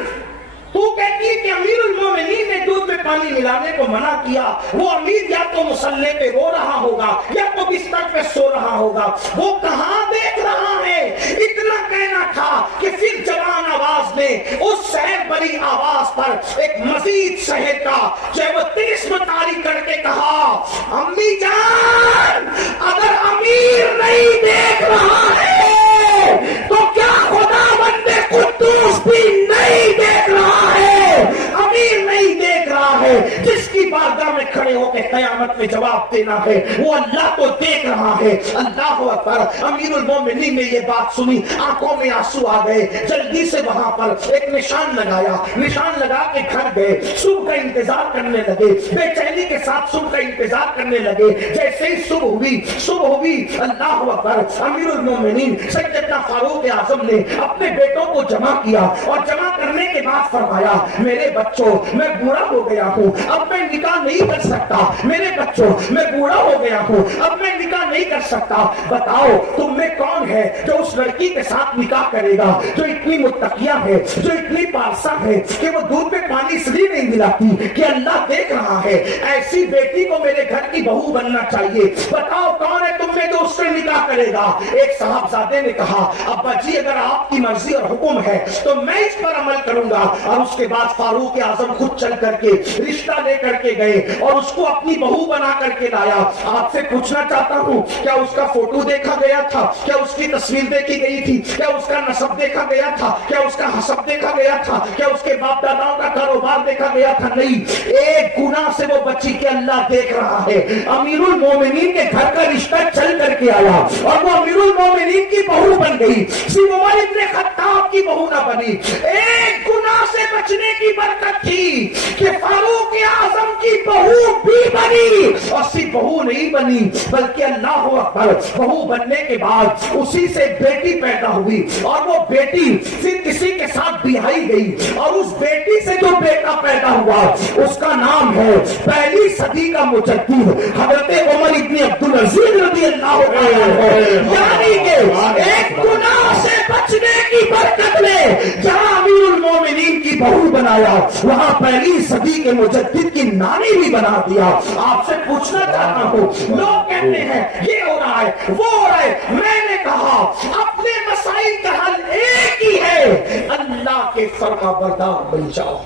تو کہتی ہے کہ امیر المومنین نے دودھ میں پانی ملانے کو منع کیا۔ وہ امیر یا تو مصلے پہ رو رہا ہوگا یا تو بستر پہ سو رہا ہوگا، وہ کہاں دیکھ رہا ہے؟ اتنا کہنا تھا کہ پھر جوان آواز نے اس شہر بری آواز پر ایک مزید شہر کا چاہے وہ تیسم طاری کر کے کہا، امی جان اگر امیر نہیں دیکھ رہا ہے تو کیا خدا بندے قدوس بھی نہیں دیکھ رہا ہے؟ امیر نہیں دیکھ رہا ہے، جس کی بارگاہ میں کھڑے ہو کے قیامت میں جواب دینا ہے وہ اللہ کو دیکھ رہا ہے۔ اللہ اکبر۔ امیر المومنین نے یہ بات سنی، آنکھوں میں آنسو آ گئے، جلدی سے وہاں پر ایک نشان لگایا، نشان لگا کے گھر گئے، صبح کا انتظار کرنے لگے، بے چینی کے ساتھ صبح کا انتظار کرنے لگے۔ جیسے ہی صبح ہوئی، اللہ اکبر، امیر المومنین سیدنا فاروق اعظم نے اپنے بیٹوں کو جمع کیا اور جمع کرنے کے بعد فرمایا، میرے بچوں میں بوڑھا ہو گیا ہوں، اب میں نکاح نہیں کر سکتا، سکتا, میرے بچوں میں بوڑھا ہو گیا ہوں, اب میں نکاح نہیں کر سکتا, بتاؤ تم میں کون ہے جو اس لڑکی کے ساتھ نکاح کرے گا جو اتنی متقیہ ہے, جو اتنی پارسا ہے کہ وہ دودھ میں پانی اس لیے نہیں ملاتی کہ اللہ دیکھ رہا ہے, ایسی بیٹی کو میرے گھر کی بہو بننا چاہیے. بتاؤ کون ہے تم میں جو اس سے نکاح کرے گا؟ ایک صاحبزادے نے کہا ابا جی اگر آپ کی مرضی اور حکم ہے تو میں اس پر عمل کروں گا. اور اس کے بعد فاروق اعظم خود چل کر کے رشتہ لے کر کے گئے اور اس کو اپنی بہو بنا کر کے لایا. آپ سے پوچھنا چاہتا ہوں کیا اس کا فوٹو دیکھا گیا تھا؟ کیا اس کی تصویر دیکھی گئی تھی؟ کیا اس کا نسب دیکھا گیا تھا؟ کیا اس کا حسب دیکھا گیا تھا؟ کیا اس کے باپ داداؤں کا کاروبار دیکھا گیا تھا؟ نہیں, ایک گناہ سے وہ بچی کہ اللہ دیکھ رہا ہے. امیر المومنین کے گھر کا رشتہ چل کر کے آیا اور وہ امیر المومنین کی بہو بن گئی, صرف عمر ابن خطاب کی بہو نہ بنی. ایک گناہ سے بچنے کی برکت تھی کہ فاروق اعظم کی بہو بھی بنی, اور صرف بہو نہیں بنی بلکہ اللہ اکبر بہو بننے کے بعد اسی سے بیٹی پیدا ہوئی, اور وہ بیٹی پھر کسی کے ساتھ بیاہی گئی, اور اس بیٹی سے جو بیٹا پیدا ہوا اس کا نام ہے پہلی صدی کا مجدد حضرت عمر ابن عبدالعزیز رضی اللہ عنہ. یعنی کہ ایک گناہ سے بچنے کی برکت نے جہاں امیر المومنین کی بہو بنایا وہاں پہلی صدی کے مجدد کی نانی بھی بنا دیا. آپ سے پوچھنا چاہتا ہوں, لوگ کہتے ہیں یہ ہو رہا ہے وہ ہو رہا ہے, میں نے کہا اپنے مسائل کا حل ایک ہی ہے, اللہ کے فرما بردار بن جاؤ.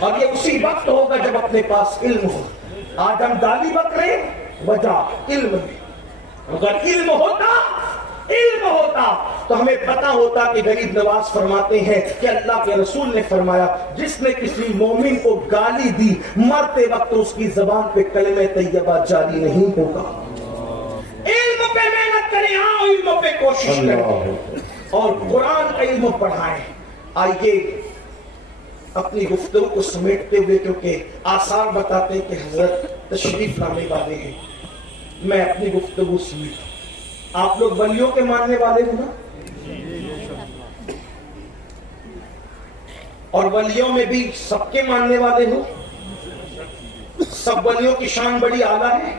اور یہ اسی وقت ہوگا جب اپنے پاس علم ہو. آج ہم گالی بک رہے وجہ علم نہیں. اگر علم ہوتا تو ہمیں پتا ہوتا کہ غریب نواز فرماتے ہیں کہ اللہ کے رسول نے فرمایا جس نے کسی مومن کو گالی دی مرتے وقت اس کی زبان پہ کلمہ طیبہ جاری نہیں ہوگا. علم پہ محنت کریں, ہاں علم پہ کوشش کریں اور قرآن کا علم پڑھائیں. آئیے اپنی گفتگو کو سمیٹتے ہوئے, کیونکہ آثار بتاتے ہیں کہ حضرت تشریف لانے والے ہیں, میں اپنی گفتگو سمیٹ. آپ لوگ ولیوں کے ماننے والے ہو نا, اور ولیوں میں بھی سب کے ماننے والے ہو. سب ولیوں کی شان بڑی اعلیٰ ہے,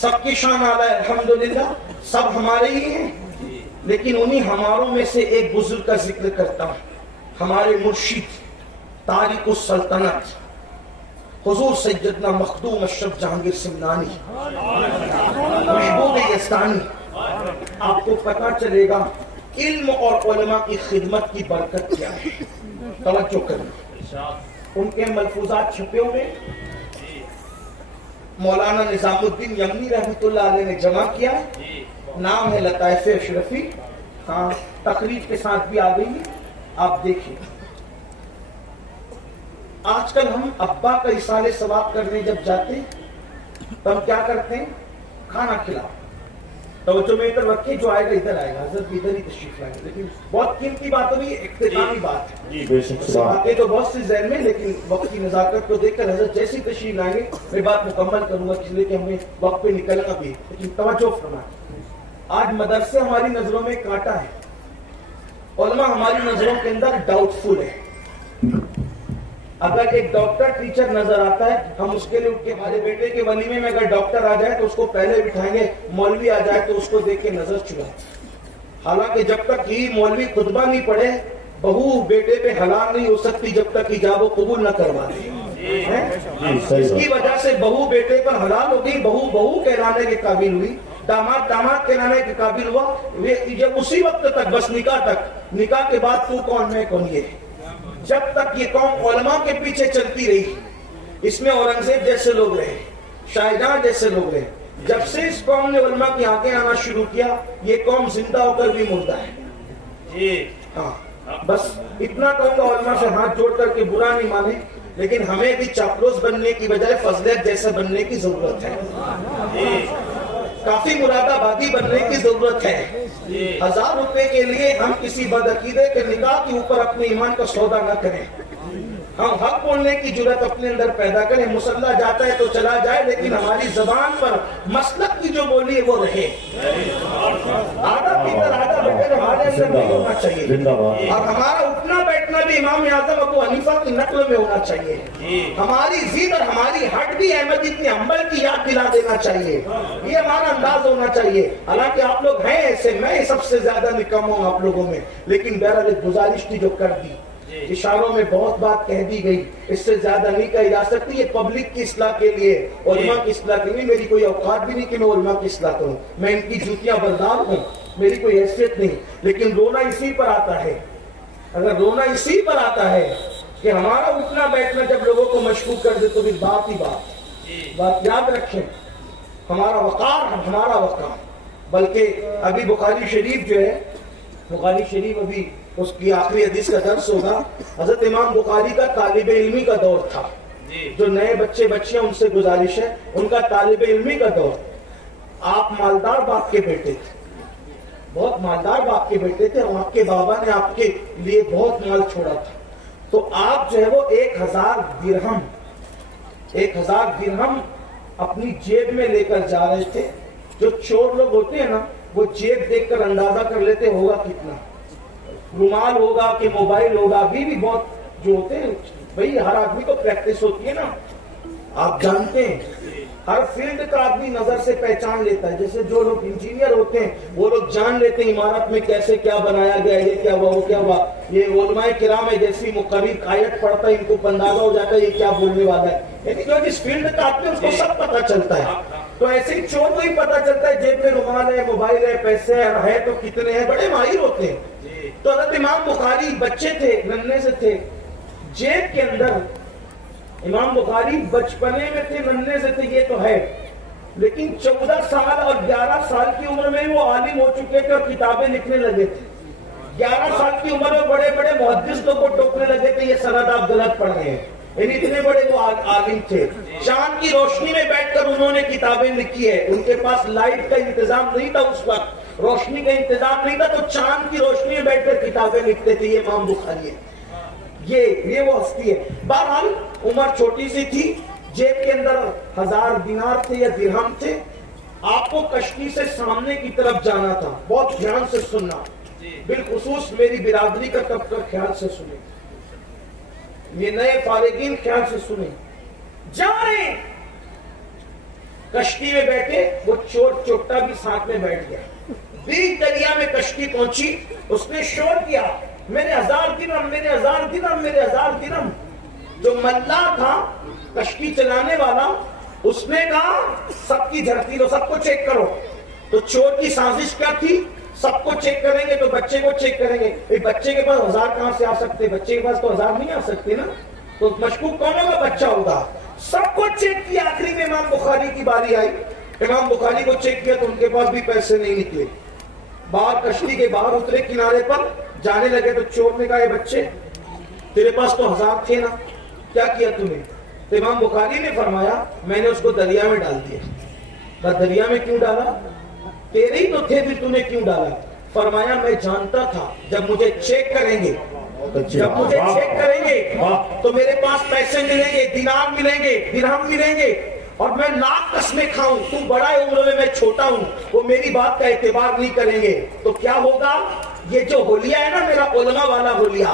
سب کی شان اعلیٰ ہے الحمدللہ, سب ہمارے ہی ہیں. لیکن انہی ہماروں میں سے ایک بزرگ کا ذکر کرتا ہوں, ہمارے مرشد تاریخ السلطنت حضور سیدنا مخدوم اشرف جہانگیر سمنانی محبوب یزدانی. آپ کو پتا چلے گا علم اور علماء کی خدمت کی برکت کیا ہے. توجہ کرنا, ان کے ملفوظات چھپے ہوئے مولانا نظام الدین یمنی رحمۃ اللہ علیہ نے جمع کیا ہے. نام ہے لطائف اشرفی, ہاں تقریب کے ساتھ بھی آ گئی ہے, آپ دیکھیں. آج کل ہم ابا کا اصالے ثواب کرنے جب جاتے ہیں تو ہم کیا کرتے ہیں, کھانا کھلاؤ. توجہ میں ادھر رکھیں, جو آئے گا ادھر آئے گا, حضرت ادھر ہی تشریف لائیں گے. لیکن بہت قیمتی بات ہوئی, اختتامی بات ہے. باتیں تو بہت سی ذہن میں, لیکن وقت کی نزاکت کو دیکھ کر حضرت جیسی تشریف لائیں گے میں بات مکمل کروں گا, اس لیے کہ ہمیں وقت پہ نکلنا بھی. لیکن توجہ فرمائیں, آج مدرسے ہماری نظروں میں کانٹا ہے, علماء ہماری نظروں کے اندر ڈاؤٹ فل ہے. اگر ایک ڈاکٹر ٹیچر نظر آتا ہے ہم اس کے لیے اٹھ کے, ہمارے بیٹے کے ولیمے میں اگر ڈاکٹر آ جائے تو اس کو پہلے بٹھائیں گے, مولوی آ جائے تو اس کو دیکھ کے نظر چڑھائیں. حالانکہ جب تک ہی مولوی خطبہ نہیں پڑھے بہو بیٹے پہ حلال نہیں ہو سکتی جب تک حجاب و قبول نہ کروا دے. اس کی وجہ سے بہو بیٹے پر حلال ہو گئی, بہو بہو کہلانے کے قابل ہوئی, داماد داماد کہلانے کے قابل ہوا. جب اسی وقت تک بس نکاح تک, نکاح کے بعد تو کون میں کون یہ. جب تک یہ قوم علماء کے پیچھے چلتی رہی, اس میں اورنگزیب جیسے لوگ رہے, شاہجہاں جیسے لوگ رہے. جب سے اس قوم نے علماء کی آنکھیں آنا شروع کیا, یہ قوم زندہ ہو کر بھی مردہ ہے. ہاں بس اتنا کہوں گا, علماء سے ہاتھ جوڑ کر کے برا نہیں مانے, لیکن ہمیں بھی چاپلوس بننے کی بجائے فضلیت جیسے بننے کی ضرورت ہے. کافی مراد آبادی بننے کی ضرورت ہے. 1000 روپے کے لیے ہم کسی بدعقیدے کے نکاح کے اوپر اپنے ایمان کا سودا نہ کریں. ہم حق بولنے کی جرات اپنے اندر پیدا کریں. مسلح جاتا ہے تو چلا جائے, لیکن ہماری زبان پر مسلک کی جو بولی ہے وہ رہے. آدھا پیتر آدھا بیٹر ہمارے اندر نہیں ہونا چاہیے, اور ہمارا اٹھنا بیٹھنا بھی امام اعظم ابو حنیفہ کی نقل میں ہونا چاہیے. ہماری ضد اور ہماری ہٹ بھی احمد ابن حنبل کی یاد دلا دینا چاہیے. یہ ہمارا انداز ہونا چاہیے. حالانکہ آپ لوگ ہیں ایسے, میں سب سے زیادہ نکم ہوں آپ لوگوں میں, لیکن بہرحال ایک گزارش تھی جو کر دی. اشاروں میں بہت بات کہہ دی گئی, اس سے زیادہ نہیں کہی جا سکتی. یہ پبلک کی اصلاح کے لیے, علماء کی اصلاح کے لیے. میری کوئی اوقات بھی نہیں کہ میں علماء کی اصلاح کروں, میں ان کی جوتیاں بردار ہوں, میری کوئی حیثیت نہیں. لیکن رونا اسی پر آتا ہے, اگر رونا اسی پر آتا ہے کہ ہمارا اٹھنا بیٹھنا جب لوگوں کو مشکوک کر دے, تو پھر بات ہی بات یاد رکھیں, ہمارا وقار ہمارا وقار. بلکہ ابھی بخاری شریف جو ہے, بخاری شریف ابھی اس کی آخری حدیث کا درس ہوگا. حضرت امام بخاری کا طالب علمی کا دور تھا. جو نئے بچے بچیاں, ان سے گزارش ہے, ان کا طالب علمی کا دور. آپ مالدار باپ کے بیٹے تھے, بہت مالدار باپ کے بیٹے تھے, اور آپ کے بابا نے آپ کے لیے بہت مال چھوڑا تھا. تو آپ جو ہے وہ 1000 درہم اپنی جیب میں لے کر جا رہے تھے. جو چور لوگ ہوتے ہیں نا, وہ جیب دیکھ کر اندازہ کر لیتے ہوگا کتنا, رومال ہوگا کہ موبائل ہوگا. ابھی بھی بہت جو ہوتے ہیں بھئی, ہر آدمی کو پریکٹس ہوتی ہے نا, آپ جانتے ہیں ہر فیلڈ کا آدمی نظر سے پہچان لیتا ہے. جیسے جو لوگ انجینئر ہوتے ہیں وہ لوگ جان لیتے ہیں عمارت میں کیسے کیا بنایا گیا, یہ کیا ہوا, وہ کیا ہوا. یہ علماء کرام ہے, جیسی مقرر آیت پڑھتا ہے ان کو اندازہ ہو جاتا ہے یہ کیا بولنے والا ہے. یعنی جو جس فیلڈ کا آدمی اس کو سب پتا چلتا ہے. تو ایسے ہی چور کو ہی پتا چلتا ہے جیب میں رومال ہے, موبائل ہے, پیسے ہے تو کتنے ہیں, بڑے ماہر ہوتے ہیں. تو حضرت امام بخاری بچے تھے, ننھے سے تھے, جیب کے اندر امام بخاری بچپنے میں تھے, ننھے سے تھے, یہ تو ہے. لیکن 14 سال اور 11 سال کی عمر میں وہ عالم ہو چکے تھے اور کتابیں لکھنے لگے تھے. 11 سال کی عمر میں بڑے بڑے محدث لوگ کو ٹوکنے لگے تھے, یہ سند آپ غلط پڑھ رہے ہیں. یعنی اتنے بڑے وہ عالم تھے. چاند کی روشنی میں بیٹھ کر انہوں نے کتابیں لکھی ہے. ان کے پاس لائٹ کا انتظام نہیں تھا اس وقت, روشنی کا انتظام نہیں تھا, تو چاند کی روشنی میں بیٹھ کر کتابیں لکھتے تھے. یہ امام بخاری ہے, یہ وہ ہستی ہے. بہرحال عمر چھوٹی سی تھی, جیب کے اندر 1000 دینار تھے یا درہم تھے. آپ کو کشتی سے سامنے کی طرف جانا تھا. بہت دھیان سے سننا, بالخصوص میری برادری کا طبقہ خیال سے سنیں, یہ نئے فارغین خیال سے سنیں. جا رہے ہیں, کشتی میں بیٹھے, وہ چور چوٹا بھی ساتھ میں بیٹھ گیا. بیچ دریا میں کشتی پہنچی, اس نے شور کیا, میرے 1000 درہم, میرے 1000 درہم, میرے 1000 درہم. جو ملا تھا کشتی چلانے والا, اس نے کہا سب کی جھڑتی دو, سب کو چیک کرو. تو چور کی سازش کیا تھی, سب کو چیک کریں گے تو بچے کو چیک کریں گے. بچے کے پاس 1000 کہاں سے آ سکتے, بچے کے پاس تو 1000 نہیں آ سکتے نا, تو مشکوک کون ہوگا, بچہ ہوگا. سب کو چیک کیا, آخری میں امام بخاری کی باری آئی. امام بخاری کو چیک کیا تو ان کے پاس بھی پیسے نہیں نکلے. باہر کشتی کے باہر اترے, کنارے پر جانے لگے, تو چور نے کہا اے بچے, تیرے پاس تو 1000 تھے نا, کیا کیا تم نے. تو امام بخاری نے فرمایا میں نے اس کو دریا میں ڈال دیا. دریا میں کیوں ڈالا, تیرے ہی تو تھے, پھر تو نے کیوں ڈالا. فرمایا میں جانتا تھا جب مجھے چیک کریں گے, تو میرے پاس پیسے ملیں گے, دینار ملیں گے, درہم ملیں گے, اور میں لاکھ قسمیں کھاؤں, تو بڑا ہے عمر میں چھوٹا ہوں, وہ میری بات کا اعتبار نہیں کریں گے. تو کیا ہوگا, یہ جو ہولیہ ہے نا میرا علماء والا ہولیہ,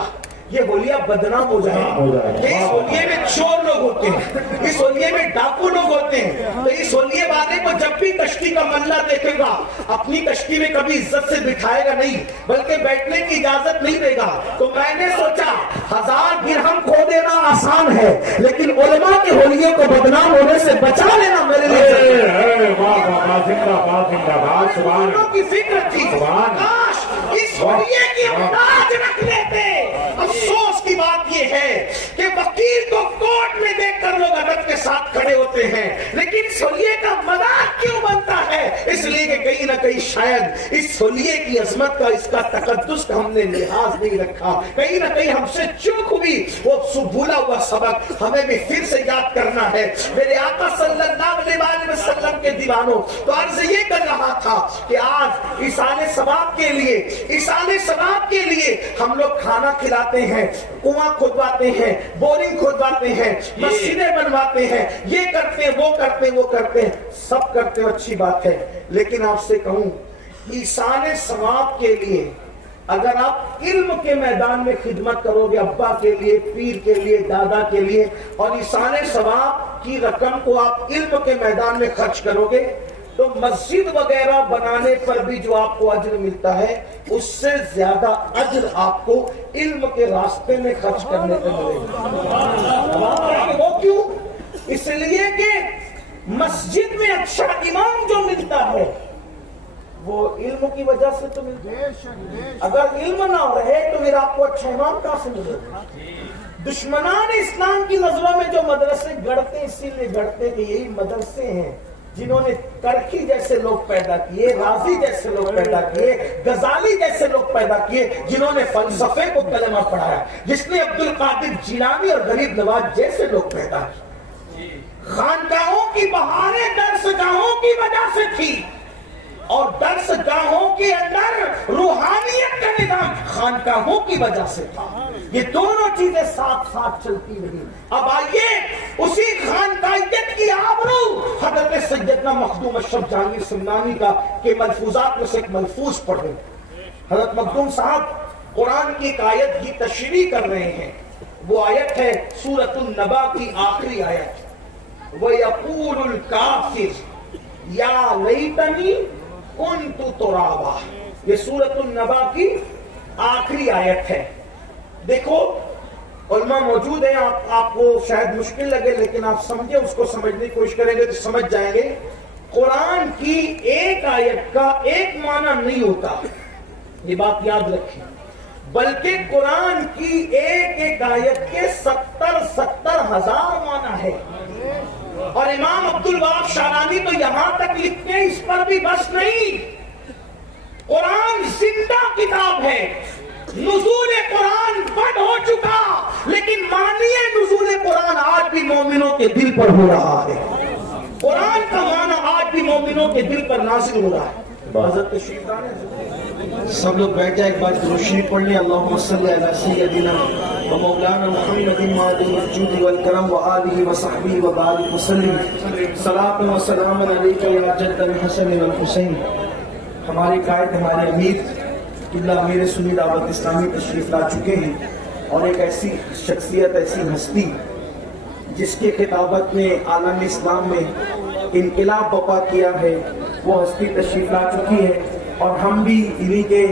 یہ ہولیہ بدنام ہو جائے. اس ہولیے میں چور لوگ ہوتے ہیں, اس ہولیے میں ڈاکو لوگ ہوتے ہیں. تو اس ہولیے والے کو جب بھی کشتی کا ملا دیکھے گا, اپنی کشتی میں کبھی عزت سے بٹھائے گا نہیں, بلکہ بیٹھنے کی اجازت نہیں دے گا. تو میں نے سوچا 1000 درہم کھو دینا آسان ہے, لیکن علماء کے ہولیے کو بدنام ہونے سے بچا لینا میرے لیے کی فکر تھی. کاش اس ہولیے کی انداز رکھ لیتے. افسوس کی بات یہ ہے کہ وکیل کو کورٹ میں دیکھ کر لوگ ادب کے ساتھ کھڑے ہوتے ہیں, لیکن سولیے کا مذاق کیوں بنتا ہے, اس لیے کہ کہیں نہ کہیں شاید اس سولیے کی عظمت کا, اس کا تقدس کا ہم نے لحاظ نہیں رکھا. کہیں نہ کہیں ہم سے چوک ہوئی. وہ بھولا ہوا سبق ہمیں بھی پھر سے یاد کرنا ہے. میرے آقا صلی اللہ علیہ وسلم کے دیوانوں, تو عرض یہ کر رہا تھا کہ آج ایصال ثواب کے لیے, ایصال ثواب کے لیے ہم لوگ کھانا کھلاتے ہیں, کنواں کھودواتے ہیں, بورنگ کھودواتے ہیں, مسجدیں بنواتے ہیں, یہ کرتے ہیں, وہ کرتے ہیں, وہ کرتے ہیں, سب کرتے ہیں, اچھی بات ہے. لیکن آپ سے کہوں ایصال ثواب کے لیے اگر آپ علم کے میدان میں خدمت کرو گے، ابا کے لیے، پیر کے لیے، دادا کے لیے، اور اس سارے ثواب کی رقم کو آپ علم کے میدان میں خرچ کرو گے تو مسجد وغیرہ بنانے پر بھی جو آپ کو اجر ملتا ہے اس سے زیادہ اجر آپ کو علم کے راستے میں خرچ کرنے کو ملے گا۔ وہ کیوں؟ اس لیے کہ مسجد میں اچھا امام جو ملتا ہے وہ علم کی وجہ سے تو ملتا ہے۔ اگر علم نہ رہے تو پھر آپ کو اچھا امام کہاں سے ملے گا؟ دشمنان اسلام کی نظروں میں جو مدرسے گڑھتے اسی لیے گڑھتے کہ یہی مدرسے ہیں جنہوں نے کرخی جیسے لوگ پیدا کیے، رازی جیسے لوگ پیدا کیے، غزالی جیسے لوگ پیدا کیے، جنہوں نے فلسفے کو کلمہ پڑھایا، جس نے عبد القادر جیلانی اور غریب نواز جیسے لوگ پیدا کیے۔ خانقاہوں کی بہاریں درس گاہوں کی وجہ سے تھی، اور درس گاہوں کے اندر روحانیت کا نظام خانقاہوں کی وجہ سے تھا۔ یہ دونوں چیزیں ساتھ ساتھ چلتی رہی۔ اب آئیے اسی خانقاہیت کی آبرو حضرت سیدنا مخدوم اشرف جہانگیر سمنانی کا کہ ملفوظات میں سے ایک ملفوظ پڑھ رہے ہیں۔ حضرت مخدوم صاحب قرآن کی ایک آیت کی تشریح کر رہے ہیں، وہ آیت ہے سورۃ النبا کی آخری آیت، وَيَقُولُ الْكَافِرُ يَا لَيْتَنِي كُنْتُ تُرَابًا۔ یہ سورۃ النبا کی آخری آیت ہے۔ دیکھو علماء موجود ہیں، آپ کو شاید مشکل لگے لیکن آپ سمجھیں، اس کو سمجھنے کی کوشش کریں گے تو سمجھ جائیں گے۔ قرآن کی ایک آیت کا ایک معنی نہیں ہوتا، یہ بات یاد رکھیں، بلکہ قرآن کی ایک ایک آیت کے 70 ہزار معنی ہے۔ اور امام عبد الوہاب شارانی تو یہاں تک لکھتے ہیں، اس پر بھی بس نہیں، قرآن زندہ کتاب ہے۔ نزول قرآن بند ہو چکا لیکن معنی نزول قرآن آج بھی مومنوں کے دل پر ہو رہا ہے۔ قرآن کا معنی آج بھی مومنوں کے دل پر نازل ہو رہا ہے۔ حضرت تشریف لائیں، سب لوگ بیٹھ جائیں، ایک بار روشنی پڑھ لیں۔ اللہم صلی علی سیدنا و مولانا محمد ماضی الجود والکرم و آلہ و صحبہ و بارک وسلم، صلاۃ و سلام علیکہ یا جد الحسن والحسین۔ ہمارے قائد، ہمارے امیر قبلہ امیر سنی دعوت اسلامی تشریف لا چکے ہیں، اور ایک ایسی شخصیت، ایسی ہستی جس کے خطابت نے عالم اسلام میں انقلاب برپا کیا ہے، وہ ہستی تشریف لا چکی ہے، اور ہم بھی انہی کے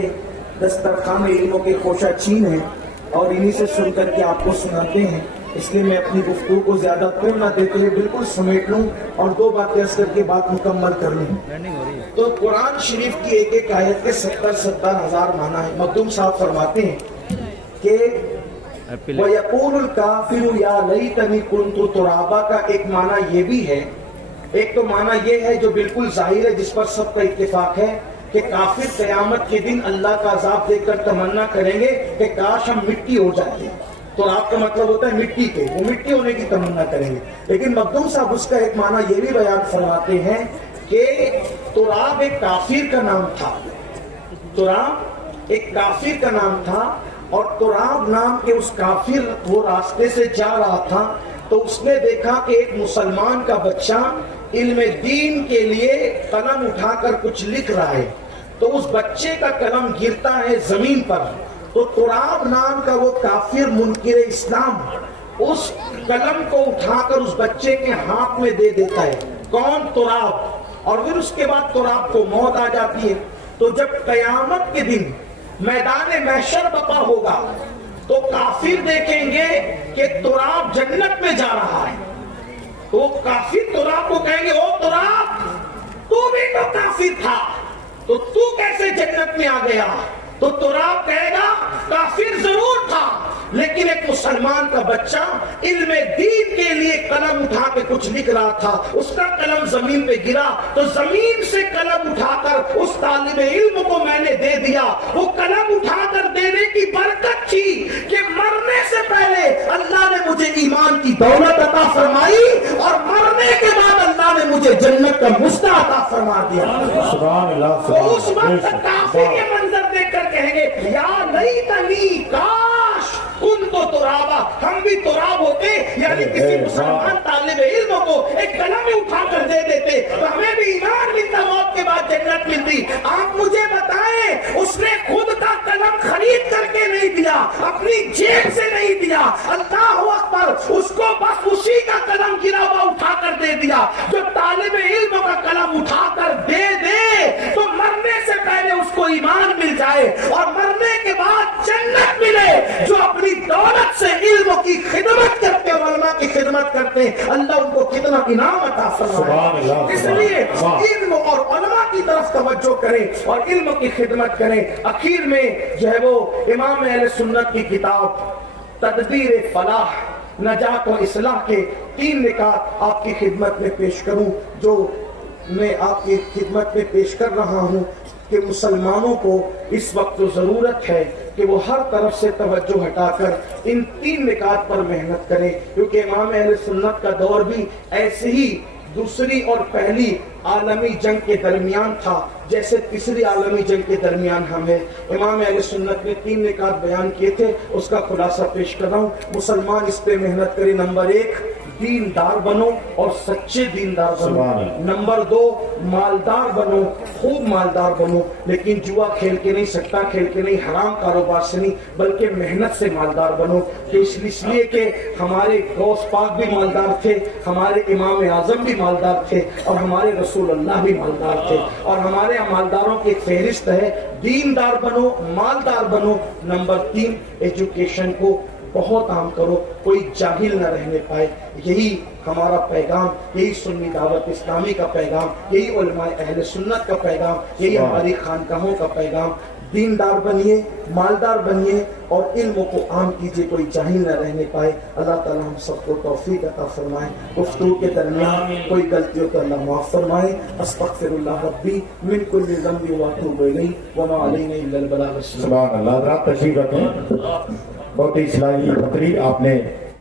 دسترخوان علموں کے خوشہ چین ہیں اور انہی سے سن کر کے آپ کو سناتے ہیں۔ اس لیے میں اپنی گفتگو کو زیادہ طول نہ دیتے ہوئے بالکل سمیٹ لوں اور دو باتیں عرض کر کے بات مکمل کر لوں۔ تو قرآن شریف کی ایک ایک آیت کے 70 ہزار معنی ہیں۔ مخدوم صاحب فرماتے ہیں کہ وَيَقُولُ الْكَافِرُ يَا لَيْتَنِي كُنْتُ تُرَابًا کا ایک معنی یہ بھی ہے، ایک تو معنی یہ ہے جو بالکل ظاہر ہے، جس پر سب کا اتفاق ہے کہ کافر قیامت کے دن اللہ کا عذاب دیکھ کر تمنا کریں گے کہ کاش ہم مٹی ہو جاتے۔ تو آپ کا مطلب ہوتا ہے مٹی کے، وہ مٹی ہونے کی تمنا کریں گے۔ لیکن مخدوم صاحب اس کا ایک معنی یہ بھی بیان فرماتے ہیں کہ تراب ایک کافر کا نام تھا، تراب ایک کافر کا نام تھا، اور تراب نام کے اس کافر وہ راستے سے جا رہا تھا تو اس نے دیکھا کہ ایک مسلمان کا بچہ علم دین کے لیے قلم اٹھا کر کچھ لکھ رہا ہے، تو اس بچے کا قلم گرتا ہے زمین پر، تو تراب نام کا وہ کافر منکر اسلام اس قلم کو اٹھا کر اس بچے کے ہاتھ میں دے دیتا ہے۔ کون؟ تراب۔ اور پھر اس کے بعد تراب کو موت آ جاتی ہے۔ تو جب قیامت کے دن میدان محشر برپا ہوگا تو کافر دیکھیں گے کہ تراب جنت میں جا رہا ہے، تو کافر تراب کو کہیں گے، او تراب تو بھی تو کافر تھا، تو کیسے جنت میں آ گیا؟ تو تراب کہے گا کافر ضرور تھا لیکن ایک مسلمان کا بچہ علم دین کے لیے قلم اٹھا کے کچھ لکھ رہا تھا، اس کا قلم زمین پہ گرا تو زمین سے قلم اٹھا کر اس طالب علم کو میں نے دے دیا۔ وہ قلم اٹھا کر دینے کی برکت تھی کہ مرنے سے پہلے اللہ نے مجھے ایمان کی دولت عطا فرمائی اور مرنے کے بعد اللہ نے مجھے جنت کا مستہ عطا فرما دیا۔ سبحان اللہ، تو اس وقت کافر یہ منظر دیکھ کر کہیں گے یا لیتنی کاش کنت ترابا، ہم بھی تراب ہوتے، یعنی کسی مسلمان طالب علم کو ایک قلم اٹھا کر دے دیتے تو ہمیں بھی ایمان ملتا، موت کے بعد جنت ملتی۔ آپ مجھے بتائیں اس نے خود کا قلم قلم خرید کر کے نہیں دیا، اپنی جیب سے نہیں دیا، اللہ اکبر، اس کو بس اسی کا قلم گرا ہوا اٹھا کر دے دیا۔ جو طالب علم کا قلم اٹھا کر دے تو مرنے سے پہلے اس کو ایمان مل جائے اور مرنے کے بعد جنت ملے۔ جو اپنی دولت سے علم کی خدمت کرتے، علماء کی خدمت کرتے، اللہ ان کو کتنا انعام عطا فرمائے۔ اس لیے علم اور علماء کی طرف توجہ کریں اور علم کی خدمت کریں۔ اخیر میں جو ہے وہ امام اہل سنت کی کتاب تدبیر فلاح، نجات و اصلاح کے 3 نکات آپ کی خدمت میں پیش کروں، جو میں آپ کی خدمت میں پیش کر رہا ہوں کہ مسلمانوں کو اس وقت تو ضرورت ہے کہ وہ ہر طرف سے توجہ ہٹا کر ان 3 نکات پر محنت کریں، کیونکہ امام اہل سنت کا دور بھی ایسے ہی دوسری اور پہلی عالمی جنگ کے درمیان تھا جیسے تیسری عالمی جنگ کے درمیان ہم ہیں۔ امام اہل سنت نے 3 نکات بیان کیے تھے، اس کا خلاصہ پیش کر رہا ہوں۔ مسلمان اس پہ محنت کریں۔ نمبر 1، دیندار بنو اور سچے دیندار بنو۔ نمبر 2، مالدار بنو، خوب مالدار بنو، لیکن جوا کھیل کے نہیں، سٹا کھیل کے نہیں، حرام کاروبار سے نہیں، بلکہ محنت سے مالدار بنو۔ اس لیے کہ ہمارے غوث پاک بھی مالدار تھے، ہمارے امام اعظم بھی مالدار تھے، اور ہمارے رسول اللہ بھی مالدار تھے، اور ہمارے مالداروں کی ایک فہرست ہے، دیندار بنو، مالدار بنو۔ نمبر 3، ایجوکیشن کو بہت عام کرو، کوئی جاہل نہ رہنے پائے۔ یہی ہمارا پیغام، یہی سنی دعوت اسلامی کا پیغام، یہی علماء اہل سنت کا پیغام، یہی ہماری خانقاہوں کا پیغام۔ دیندار بنیے، مالدار بنیے اور علم کو عام کیجیے، کوئی جاہل نہ رہنے پائے۔ اللہ تعالی ہم سب کو توفیق عطا فرمائے۔ گفتگو کے درمیان کوئی غلطی ہو تو اللہ معاف فرمائے۔ استغفر اللہ ربی من کل ذنب واتوب الیہ وما علینا الا البلاغ۔ سبحان اللہ۔ حضرات تشریف رکھیں، بہت ہی اصلاحی تقریر آپ نے